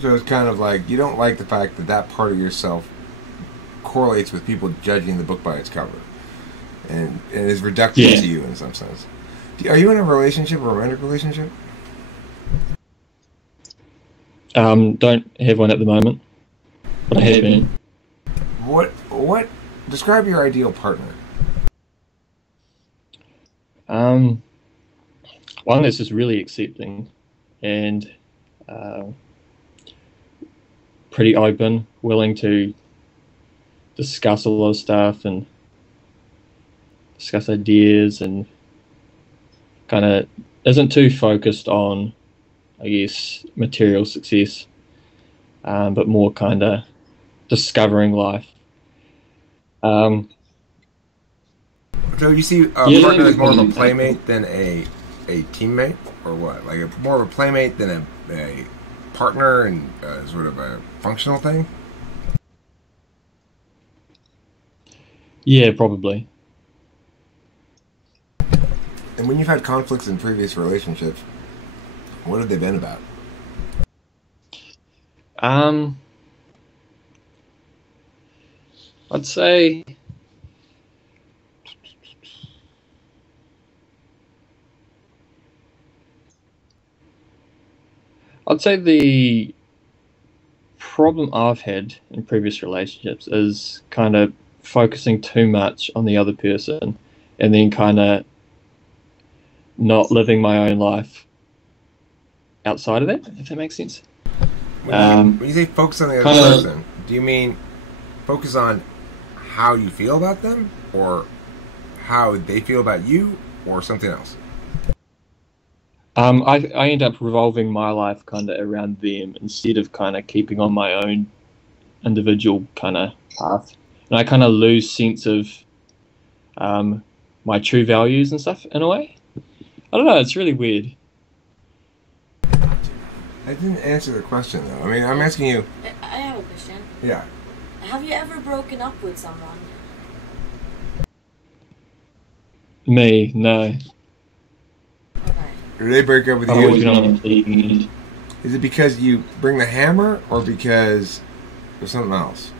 So it's kind of like you don't like the fact that that part of yourself correlates with people judging the book by its cover, and is reductive to you in some sense. Are you in a relationship, a romantic relationship? Don't have one at the moment, but I have been. What? Describe your ideal partner. One that's just really accepting and pretty open, willing to discuss a lot of stuff and discuss ideas, and kind of isn't too focused on, I guess, material success, but more kind of discovering life. So you see a partner as more of a playmate than a teammate, or what? Like more of a playmate than a partner, and sort of a functional thing? Yeah, probably. And when you've had conflicts in previous relationships, what have they been about? I'd say the problem I've had in previous relationships is kind of focusing too much on the other person and then kind of not living my own life outside of that, if that makes sense. When you say focus on the other person, do you mean focus on how you feel about them, or how they feel about you, or something else? I end up revolving my life kind of around them instead of kind of keeping on my own individual kind of path. And I kind of lose sense of my true values and stuff in a way. I don't know, it's really weird. I didn't answer the question, though. I mean, I'm asking you... I have a question. Yeah. Have you ever broken up with someone? Me, no. Okay. Do they break up with I've you? always been on the receiving end. Is it because you bring the hammer, or because there's something else?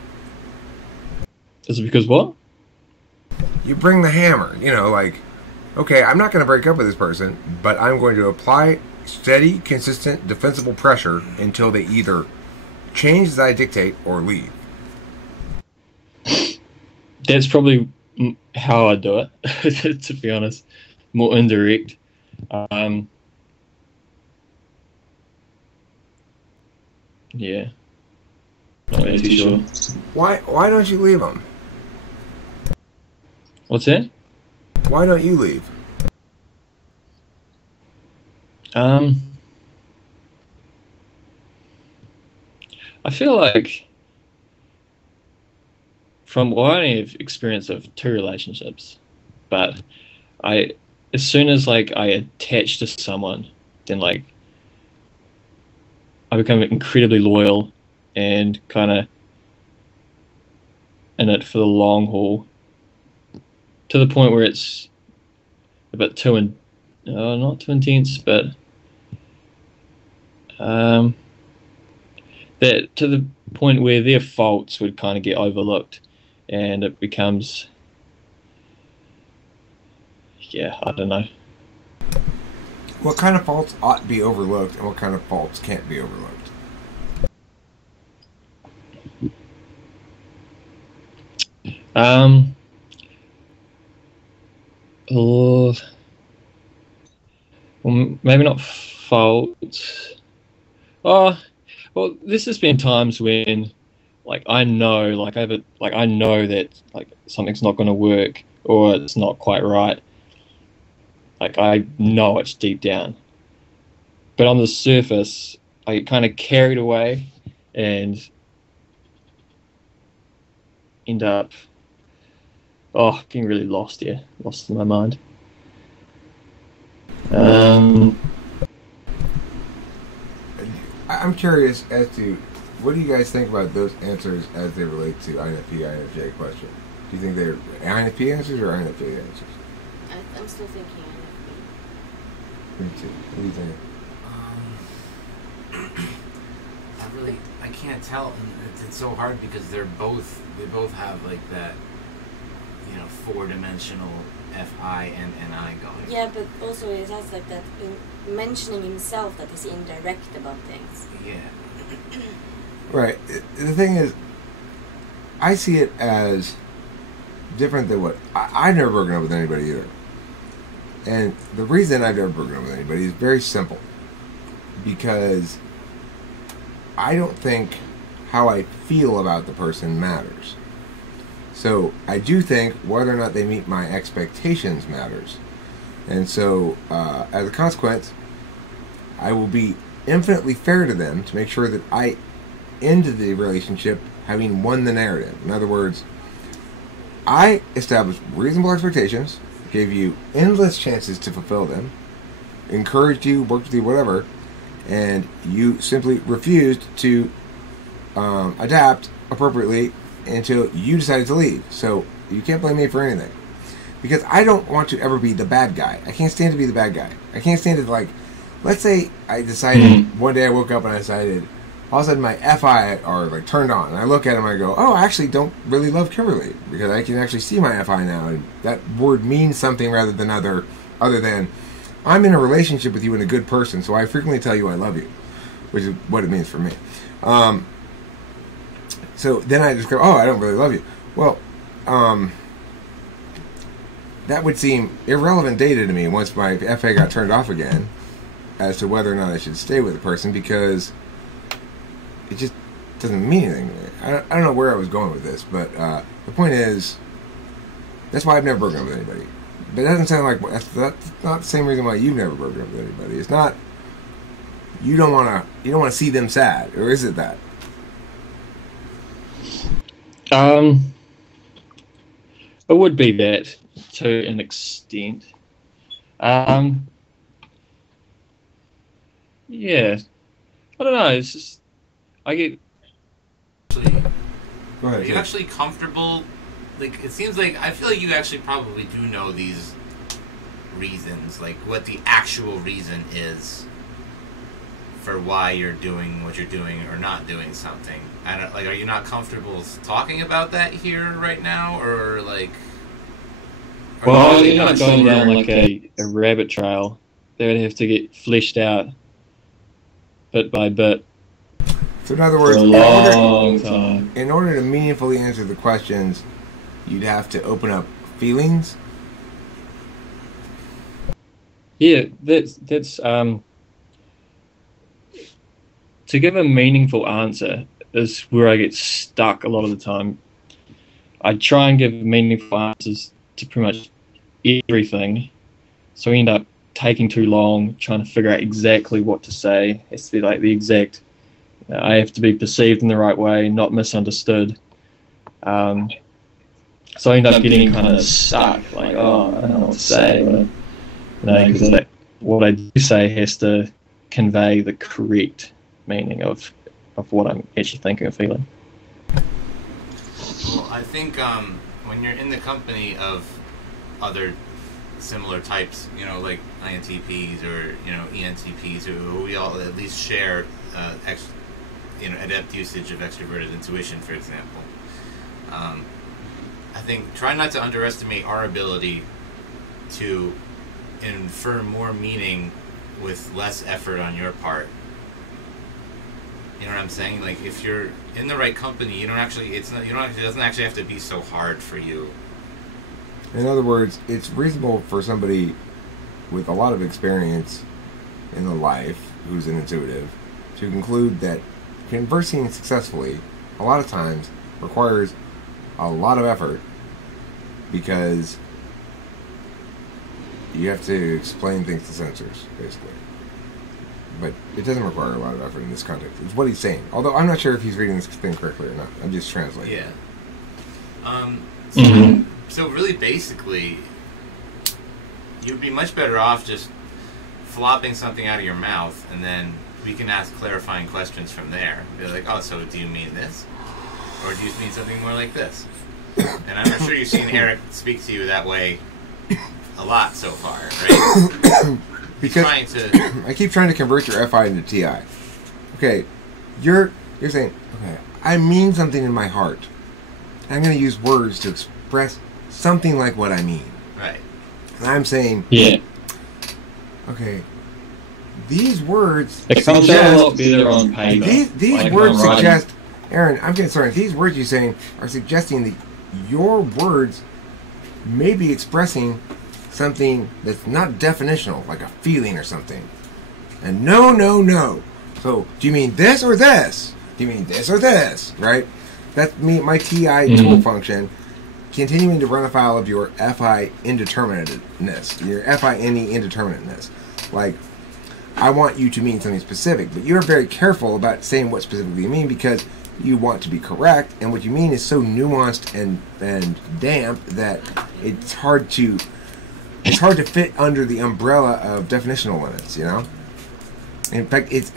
Is it because what? You bring the hammer. You know, like, okay, I'm not going to break up with this person, but I'm going to apply steady, consistent, defensible pressure until they either change as I dictate or leave. That's probably how I do it, to be honest. More indirect. Yeah. Not really too sure. Why don't you leave them? What's that? Why don't you leave? I feel like from what I only have experience of 2 relationships, but as soon as like I attach to someone, then like I become incredibly loyal and kind of in it for the long haul, to the point where it's a bit too not too intense, but that to the point where their faults would kind of get overlooked, and it becomes, yeah, I don't know. What kind of faults ought to be overlooked, and what kind of faults can't be overlooked? Well, maybe not faults. Oh, well, this has been times when, like, I know that like something's not going to work, or it's not quite right. Like, I know it's deep down, but on the surface, I get kind of carried away and end up, getting really lost in my mind. I'm curious as to what do you guys think about those answers as they relate to INFP, INFJ question? Do you think they're INFP answers or INFJ answers? I'm still thinking INFP. Me too. What do you think? I can't tell. It's so hard because they both have like that, 4-dimensional FI and NI going. Yeah, but also it has like that in mentioning himself that he's indirect about things. Yeah. Right. The thing is, I see it as different than what I've never broken up with anybody either. And the reason I've never broken up with anybody is very simple. Because I don't think how I feel about the person matters. So I do think whether or not they meet my expectations matters. And so as a consequence, I will be infinitely fair to them to make sure that I end the relationship having won the narrative. In other words, I established reasonable expectations, gave you endless chances to fulfill them, encouraged you, worked with you, whatever, and you simply refused to adapt appropriately until you decided to leave. So you can't blame me for anything. Because I don't want to ever be the bad guy. I can't stand to be the bad guy. I can't stand to, like, let's say I decided, one day I woke up and I decided, all of a sudden my FI are like turned on. And I look at him and I go, oh, I actually don't really love Kimberly. Because I can actually see my FI now. And that word means something rather than other than, I'm in a relationship with you and a good person, so I frequently tell you I love you. Which is what it means for me. So then I just go, oh, I don't really love you. Well, that would seem irrelevant data to me once my FA got turned off again as to whether or not I should stay with the person, because it just doesn't mean anything to me. I don't know where I was going with this, but the point is, that's why I've never broken up with anybody. But it doesn't sound like that's not the same reason why you've never broken up with anybody. It's not you don't want to see them sad, or is it that? It would be that to an extent. Yeah, I don't know. It's just I get. Go ahead. Are you actually comfortable? Like, it seems like I feel like you actually probably do know these reasons, like what the actual reason is for why you're doing what you're doing or not doing something. I don't, like, are you not comfortable talking about that here right now, or like? Well, I think I've gone down like a rabbit trail that would have to get fleshed out bit by bit. So in other words, for a long time. In order to meaningfully answer the questions, you'd have to open up feelings. Yeah, that's to give a meaningful answer is where I get stuck a lot of the time. I try and give meaningful answers to pretty much everything, so I end up taking too long trying to figure out exactly what to say. It has to be like the exact. I have to be perceived in the right way, not misunderstood. So I end up getting kind of stuck, like, oh, I don't know what to say, but because what I do say has to convey the correct meaning of what I'm actually thinking or feeling. Well, I think when you're in the company of other similar types, you know, like INTPs or, you know, ENTPs, who we all at least share adept usage of extroverted intuition, for example. I think try not to underestimate our ability to infer more meaning with less effort on your part. You know what I'm saying? Like, if you're in the right company, it doesn't actually have to be so hard for you. In other words, it's reasonable for somebody with a lot of experience in the life who's an intuitive to conclude that conversing successfully a lot of times requires a lot of effort, because you have to explain things to sensors, basically. But it doesn't require a lot of effort in this context. It's what he's saying. Although I'm not sure if he's reading this thing correctly or not. I'm just translating. Yeah. So really, basically, you'd be much better off just flopping something out of your mouth, and then we can ask clarifying questions from there. Be like, oh, so do you mean this? Or do you mean something more like this? And I'm sure you've seen Eric speak to you that way a lot so far, right? Because I keep trying to convert your FI into TI. Okay, you're saying, okay, I mean something in my heart. I'm going to use words to express something like what I mean. Right. And I'm saying, yeah. Okay, these words it comes out a lot better on paper. These like words suggest, Aaron, I'm getting sorry. These words you're saying are suggesting that your words may be expressing something that's not definitional, like a feeling or something. And no. So, do you mean this or this? Do you mean this or this? Right? That's my TI tool function, continuing to run afoul of your FI indeterminateness, your FINE indeterminateness. Like, I want you to mean something specific, but you're very careful about saying what specifically you mean, because you want to be correct, and what you mean is so nuanced and damp that it's hard to fit under the umbrella of definitional limits, you know? In fact, it's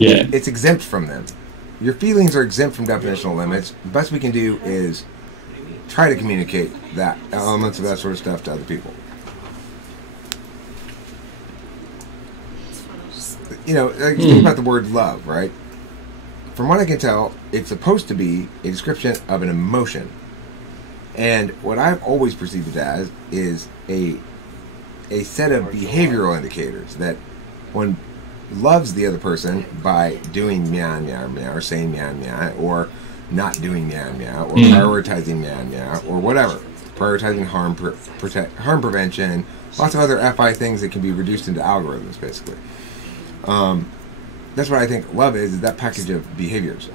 exempt from them. Your feelings are exempt from definitional limits. The best we can do is try to communicate that elements of that sort of stuff to other people. You know, like, think about the word love, right? From what I can tell, it's supposed to be a description of an emotion. And what I've always perceived it as is a set of behavioral indicators that one loves the other person by doing meow meow meow, or saying meow meow, or not doing meow meow, or prioritizing meow meow, or whatever. Prioritizing harm prevention, lots of other FI things that can be reduced into algorithms, basically. That's what I think love is that package of behaviors.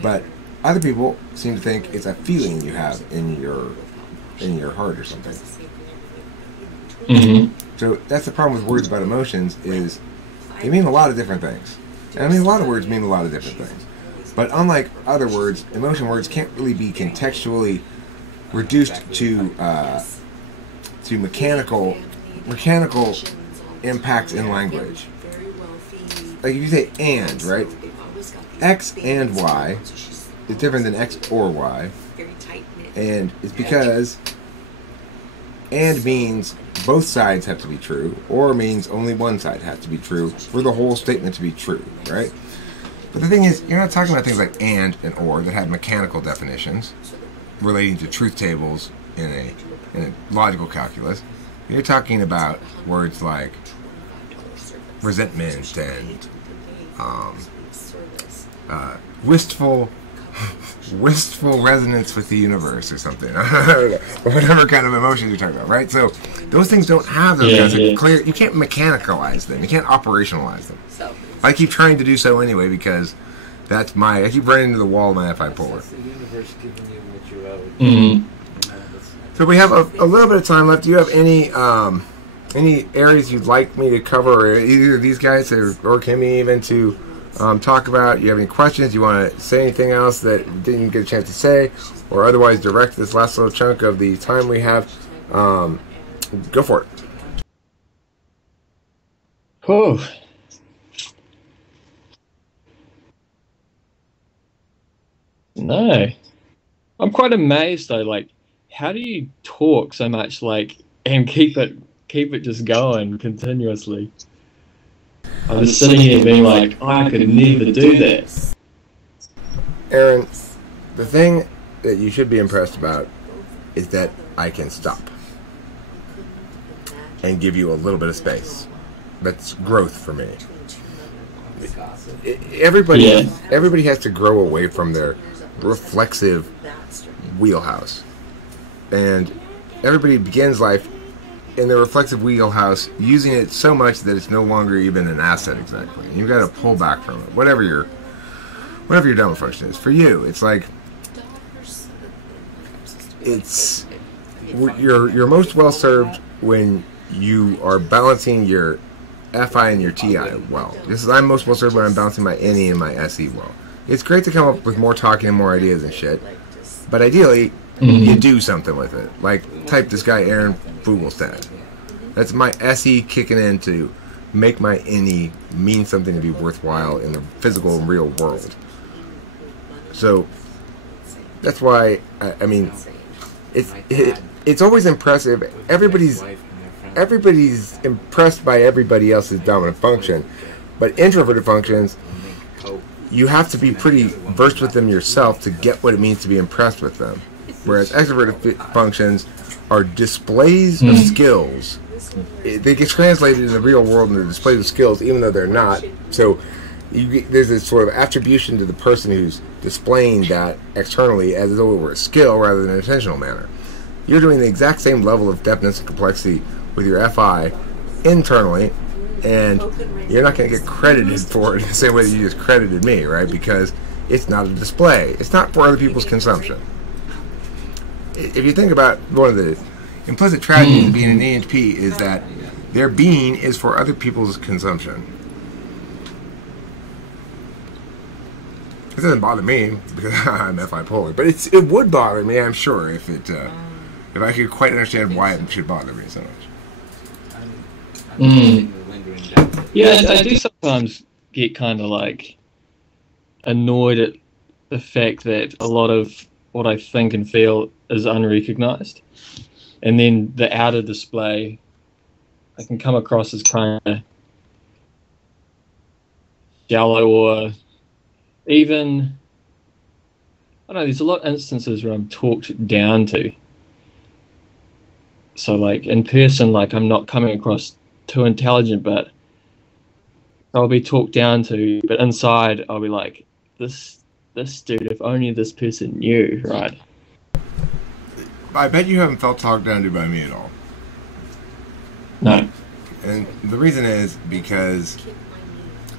But other people seem to think it's a feeling you have in your heart or something. So that's the problem with words about emotions, is they mean a lot of different things. And I mean, a lot of words mean a lot of different things. But unlike other words, emotion words can't really be contextually reduced to mechanical impacts in language. Like if you say and, right? X and Y is different than X or Y. And it's because and means both sides have to be true, or means only one side has to be true for the whole statement to be true, right? But the thing is, you're not talking about things like and or that have mechanical definitions relating to truth tables in a logical calculus. You're talking about words like resentment and wistful resonance with the universe or something. Whatever kind of emotions you're talking about, right? So those things don't have those kinds of clear. You can't mechanicalize them. You can't operationalize them. I keep trying to do so anyway because that's I keep running into the wall of my FI polar. Mm-hmm. So we have a little bit of time left. Do you have any areas you'd like me to cover, or either of these guys or Kimmy even to talk about? You have any questions? You want to say anything else that didn't get a chance to say, or otherwise direct this last little chunk of the time we have? Go for it. Oh. No. I'm quite amazed though, like, how do you talk so much, like, and keep it just going continuously? I'm just sitting here being like, I could never do that. Aaron, the thing that you should be impressed about is that I can stop and give you a little bit of space. That's growth for me. Everybody has to grow away from their reflexive wheelhouse, and everybody begins life in the reflexive wheelhouse using it so much that it's no longer even an asset exactly. You've got to pull back from it, whatever your dominant function is. For you, it's like you're most well served when you are balancing your FI and your TI well. I'm most well served when I'm balancing my NE and my SE well. It's great to come up with more talking and more ideas and shit, but ideally, you do something with it. Like, type this guy Aaron Fugelstad. That's my SE kicking in to make my NE mean something to be worthwhile in the physical and real world. So, that's why, I mean, it's always impressive. Everybody's impressed by everybody else's dominant function, but introverted functions, you have to be pretty versed with them yourself to get what it means to be impressed with them. Whereas extroverted functions are displays of skills. They get translated in the real world into displays of skills, even though they're not. So there's this sort of attribution to the person who's displaying that externally as though it were a skill rather than an intentional manner. You're doing the exact same level of depthness and complexity with your FI internally, and you're not going to get credited for it in the same way that you just credited me, right? Because it's not a display. It's not for other people's consumption. If you think about one of the implicit tragedies of being an INTP is that their being is for other people's consumption. It doesn't bother me because I'm FI polar, but it would bother me, I'm sure, if I could quite understand why it should bother me so much. Yeah, I do sometimes get kind of like annoyed at the fact that a lot of what I think and feel is unrecognized, and then the outer display I can come across as kind of shallow, or even, I don't know, there's a lot of instances where I'm talked down to. So like in person, like I'm not coming across too intelligent, but I'll be talked down to, but inside I'll be like, this dude, if only this person knew, right? I bet you haven't felt talked down to by me at all. No. And the reason is because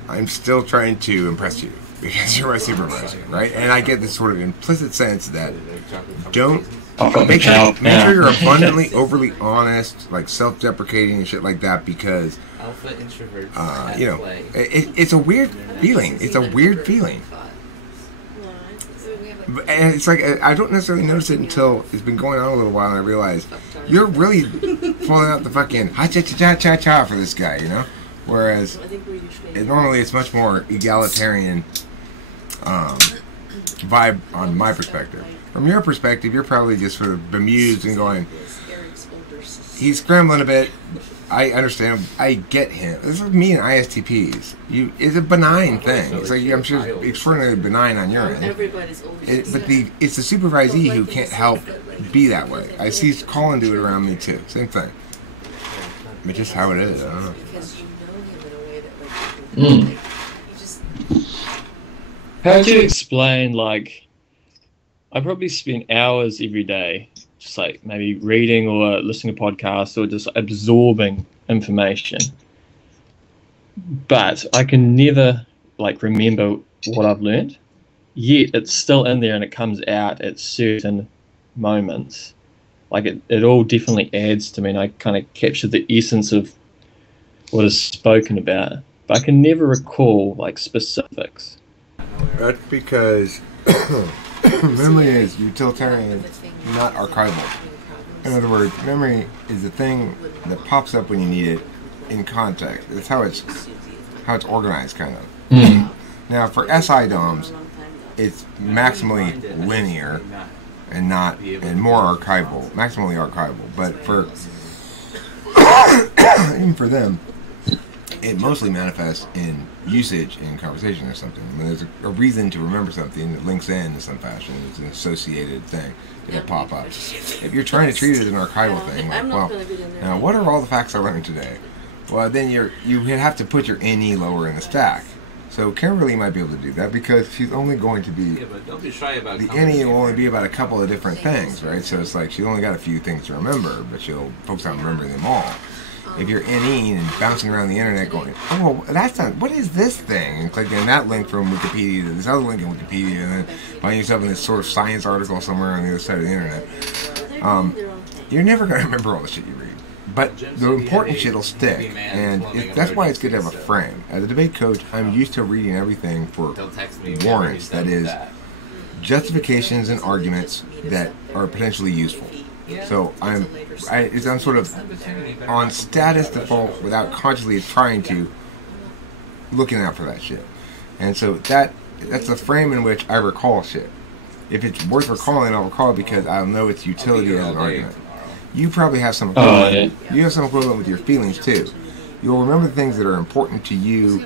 I'm still trying to impress you, because you're my supervisor, right? And I get this sort of implicit sense that make sure you're abundantly overly honest, like self-deprecating and shit like that, because it's a weird feeling. It's a weird feeling. And it's like, I don't necessarily notice it until it's been going on a little while, and I realize you're really pulling out the fucking ha-cha-cha-cha-cha for this guy, you know? Whereas normally it's much more egalitarian vibe on my perspective. From your perspective, you're probably just sort of bemused and going, he's scrambling a bit. I understand. I get him. This is me and ISTPs. It's a benign thing. It's like I'm sure it's extraordinarily benign on your end. Everybody's always. But it's the supervisee who can't help be that way. I see Colin do it around me too. Same thing. But just how it is. I don't know. Because you know him in a way that like you just. How do you explain, like, I probably spend hours every day just like maybe reading or listening to podcasts or just absorbing information. But I can never like remember what I've learned. Yet it's still in there and it comes out at certain moments. Like it all definitely adds to me and I kind of capture the essence of what is spoken about. But I can never recall like specifics. That's because memory is utilitarian, not archival. In other words, memory is the thing that pops up when you need it in context. That's how it's organized, kind of. Mm. Now, for SI DOMs, it's maximally linear and more archival, maximally archival. But for even for them, it mostly manifests in usage in conversation or something. I mean, there's a reason to remember something that links in some fashion. It's an associated thing. It'll pop up. If you're trying to treat it as an archival thing, like, well, now what are all the facts I learned today? Well, then you have to put your NE lower in the stack. So Kimberly might be able to do that because she's only going to be, but don't be shy about the NE will only be about a couple of different things, right? So it's like she's only got a few things to remember, but she'll focus on remembering them all. If you're NE and bouncing around the internet going, oh, well, that's not, what is this thing? And clicking on that link from Wikipedia to this other link in Wikipedia and then finding yourself in this sort of science article somewhere on the other side of the internet. You're never going to remember all the shit you read. But the important shit will stick. And that's why it's good to have a frame. As a debate coach, I'm used to reading everything for warrants. That is, justifications and arguments that are potentially useful. So I'm sort of on status default without consciously trying to, looking out for that shit. And so that's the frame in which I recall shit. If it's worth recalling, I'll recall it because I'll know its utility as an argument. You probably have some equivalent. You have some equivalent with your feelings too. You'll remember the things that are important to you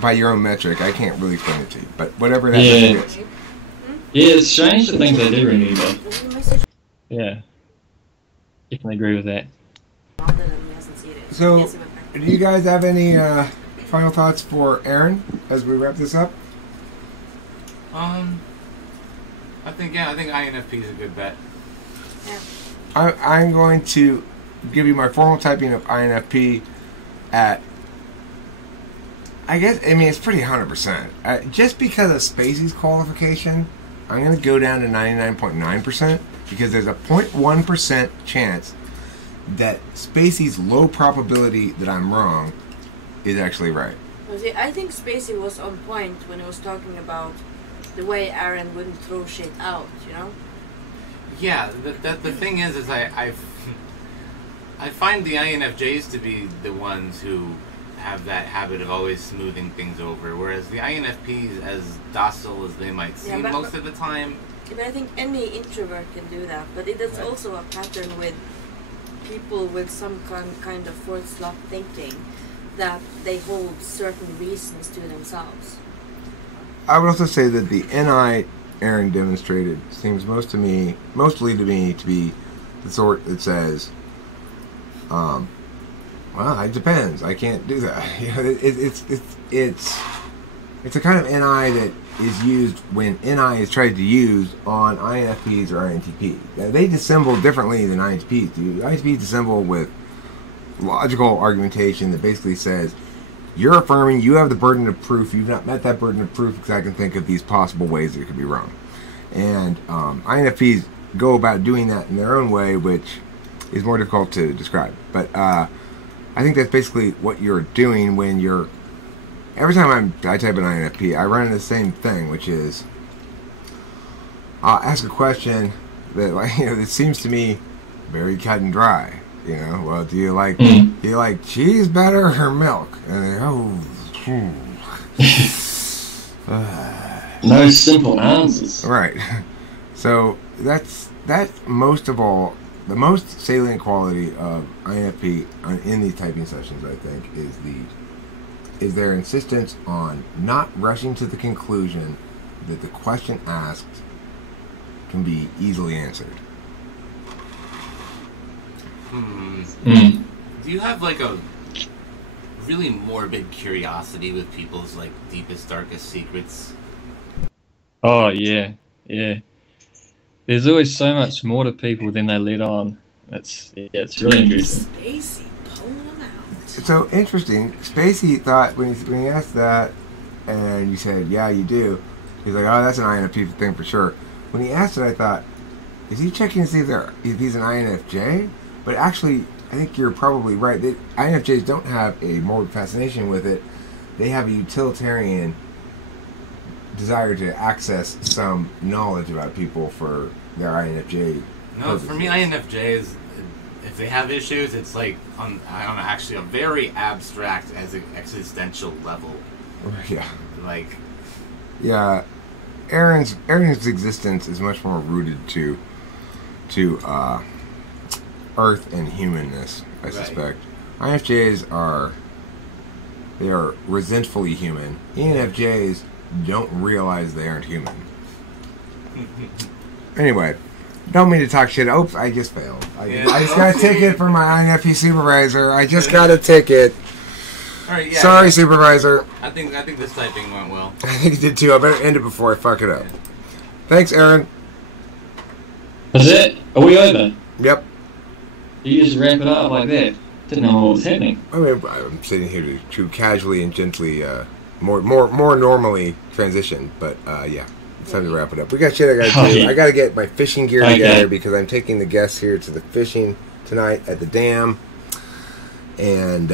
by your own metric. I can't really explain it to you, but whatever that metric is. Yeah, it's strange the things I do remember. Yeah, definitely agree with that. So, do you guys have any final thoughts for Aaron as we wrap this up? I think INFP is a good bet. Yeah. I'm going to give you my formal typing of INFP at, it's pretty 100%. Just because of Spacey's qualification, I'm going to go down to 99.9% because there's a 0.1% chance that Spacey's low probability that I'm wrong is actually right. Well, see, I think Spacey was on point when he was talking about the way Aaron wouldn't throw shit out, you know? Yeah, the thing is I find the INFJs to be the ones who have that habit of always smoothing things over, whereas the INFPs, as docile as they might seem most of the time. But I think any introvert can do that, but it is also a pattern with people with some kind of fourth slot thinking that they hold certain reasons to themselves. I would also say that the NI Aaron demonstrated seems mostly to me to be the sort that says, well, it depends. I can't do that. You know, it's a kind of NI that is used when NI is tried to use on INFPs or INTPs. Now, they dissemble differently than INTPs do. INTPs dissemble with logical argumentation that basically says, you're affirming you have the burden of proof. You've not met that burden of proof because I can think of these possible ways that it could be wrong. And INFPs go about doing that in their own way, which is more difficult to describe. But I think that's basically what you're doing when you're... Every time I type an INFP, I run into the same thing, which is I'll ask a question that that seems to me very cut and dry. You know, well, do you like cheese better or milk? And no simple answers. Right. So that's most of all the most salient quality of INFP in these typing sessions, I think, is their insistence on not rushing to the conclusion that the question asked can be easily answered. Do you have like a really morbid curiosity with people's like deepest, darkest secrets? Oh yeah, yeah. There's always so much more to people than they let on. It's really interesting. Spacey pulling them out. It's so interesting. Spacey thought when he asked that, and you said, "Yeah, you do." He's like, "Oh, that's an INFP thing for sure." When he asked it, I thought, "Is he checking to see if he's an INFJ?" But actually, I think you're probably right. INFJs don't have a morbid fascination with it. They have a utilitarian desire to access some knowledge about people for their INFJ. No, purposes. for me, INFJs, if they have issues, it's like on actually a very abstract as an existential level. Yeah. Like. Yeah, Aaron's existence is much more rooted to Earth and humanness, I suspect. INFJs are resentfully human. ENFJs don't realize they aren't human. Anyway, don't mean to talk shit. Oops, I just failed. I just got a ticket from my INFP supervisor. I just got a ticket. All right, yeah, Sorry, supervisor. I think this typing went well. I think it did too. I better end it before I fuck it up. Thanks, Aaron. Is it? Are we over? Yep. You just wrap it up like that. Didn't know what was happening. I mean, I'm sitting here to casually and gently, more normally transition. But yeah, it's time to wrap it up. We got shit I gotta do. Yeah. I gotta get my fishing gear together because I'm taking the guests here to the fishing tonight at the dam, and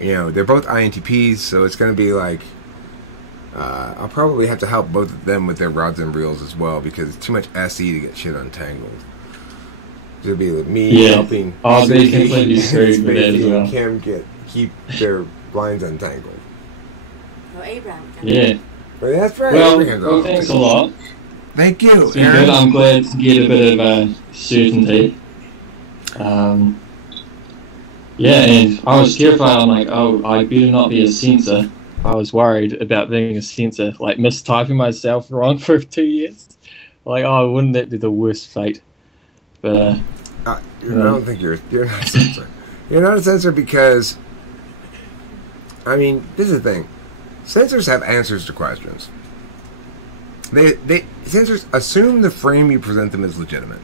you know they're both INTPs, so it's gonna be like I'll probably have to help both of them with their rods and reels as well because it's too much SE to get shit untangled. It'll be like me helping. I'll be completely screwed with that as well. And Kim keep their lines untangled. No, Abraham. Yeah. But that's right. Well, thanks a lot. Thank you. It's been good. I'm glad to get a bit of certainty. Yeah, and I was terrified. I'm like, oh, I better not be a censor. I was worried about being a censor, like mistyping myself wrong for 2 years. Like, oh, wouldn't that be the worst fate? But I don't think you're not a censor. You're not a censor because, I mean, this is the thing. Censors have answers to questions. Censors assume the frame you present them is legitimate.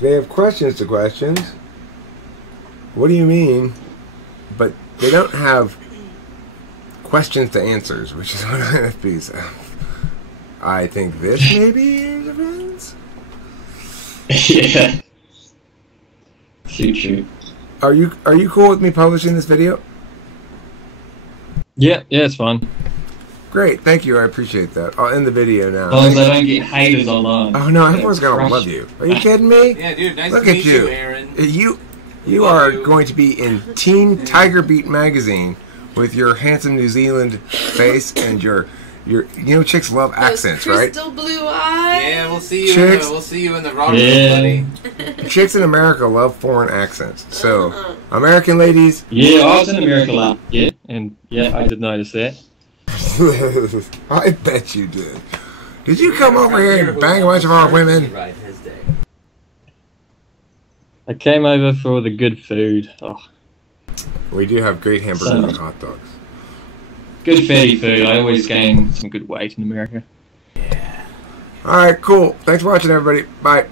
They have questions to questions. What do you mean? But they don't have questions to answers, which is what INFPs have. I think this maybe depends. yeah. True. Are you cool with me publishing this video? Yeah, it's fine. Great, thank you. I appreciate that. I'll end the video now. As long as I don't get haters online. Oh no, everyone's gonna love you. Are you kidding me? Yeah, dude. Nice Look to at meet you, Aaron. You are going to be in Teen Tiger Beat magazine with your handsome New Zealand face and your chicks love accents, right? Crystal blue eyes. Yeah, we'll see you. Chicks. We'll see you in the wrong room, buddy. Chicks in America love foreign accents. So, American ladies. Yeah, I was in America last year, and yeah, I did notice that. I bet you did. Did you come over here and bang a bunch of our women? I came over for the good food. Oh, We do have great hamburgers and hot dogs. good fatty food. I always gain some good weight in America. Alright, cool. Thanks for watching, everybody. Bye.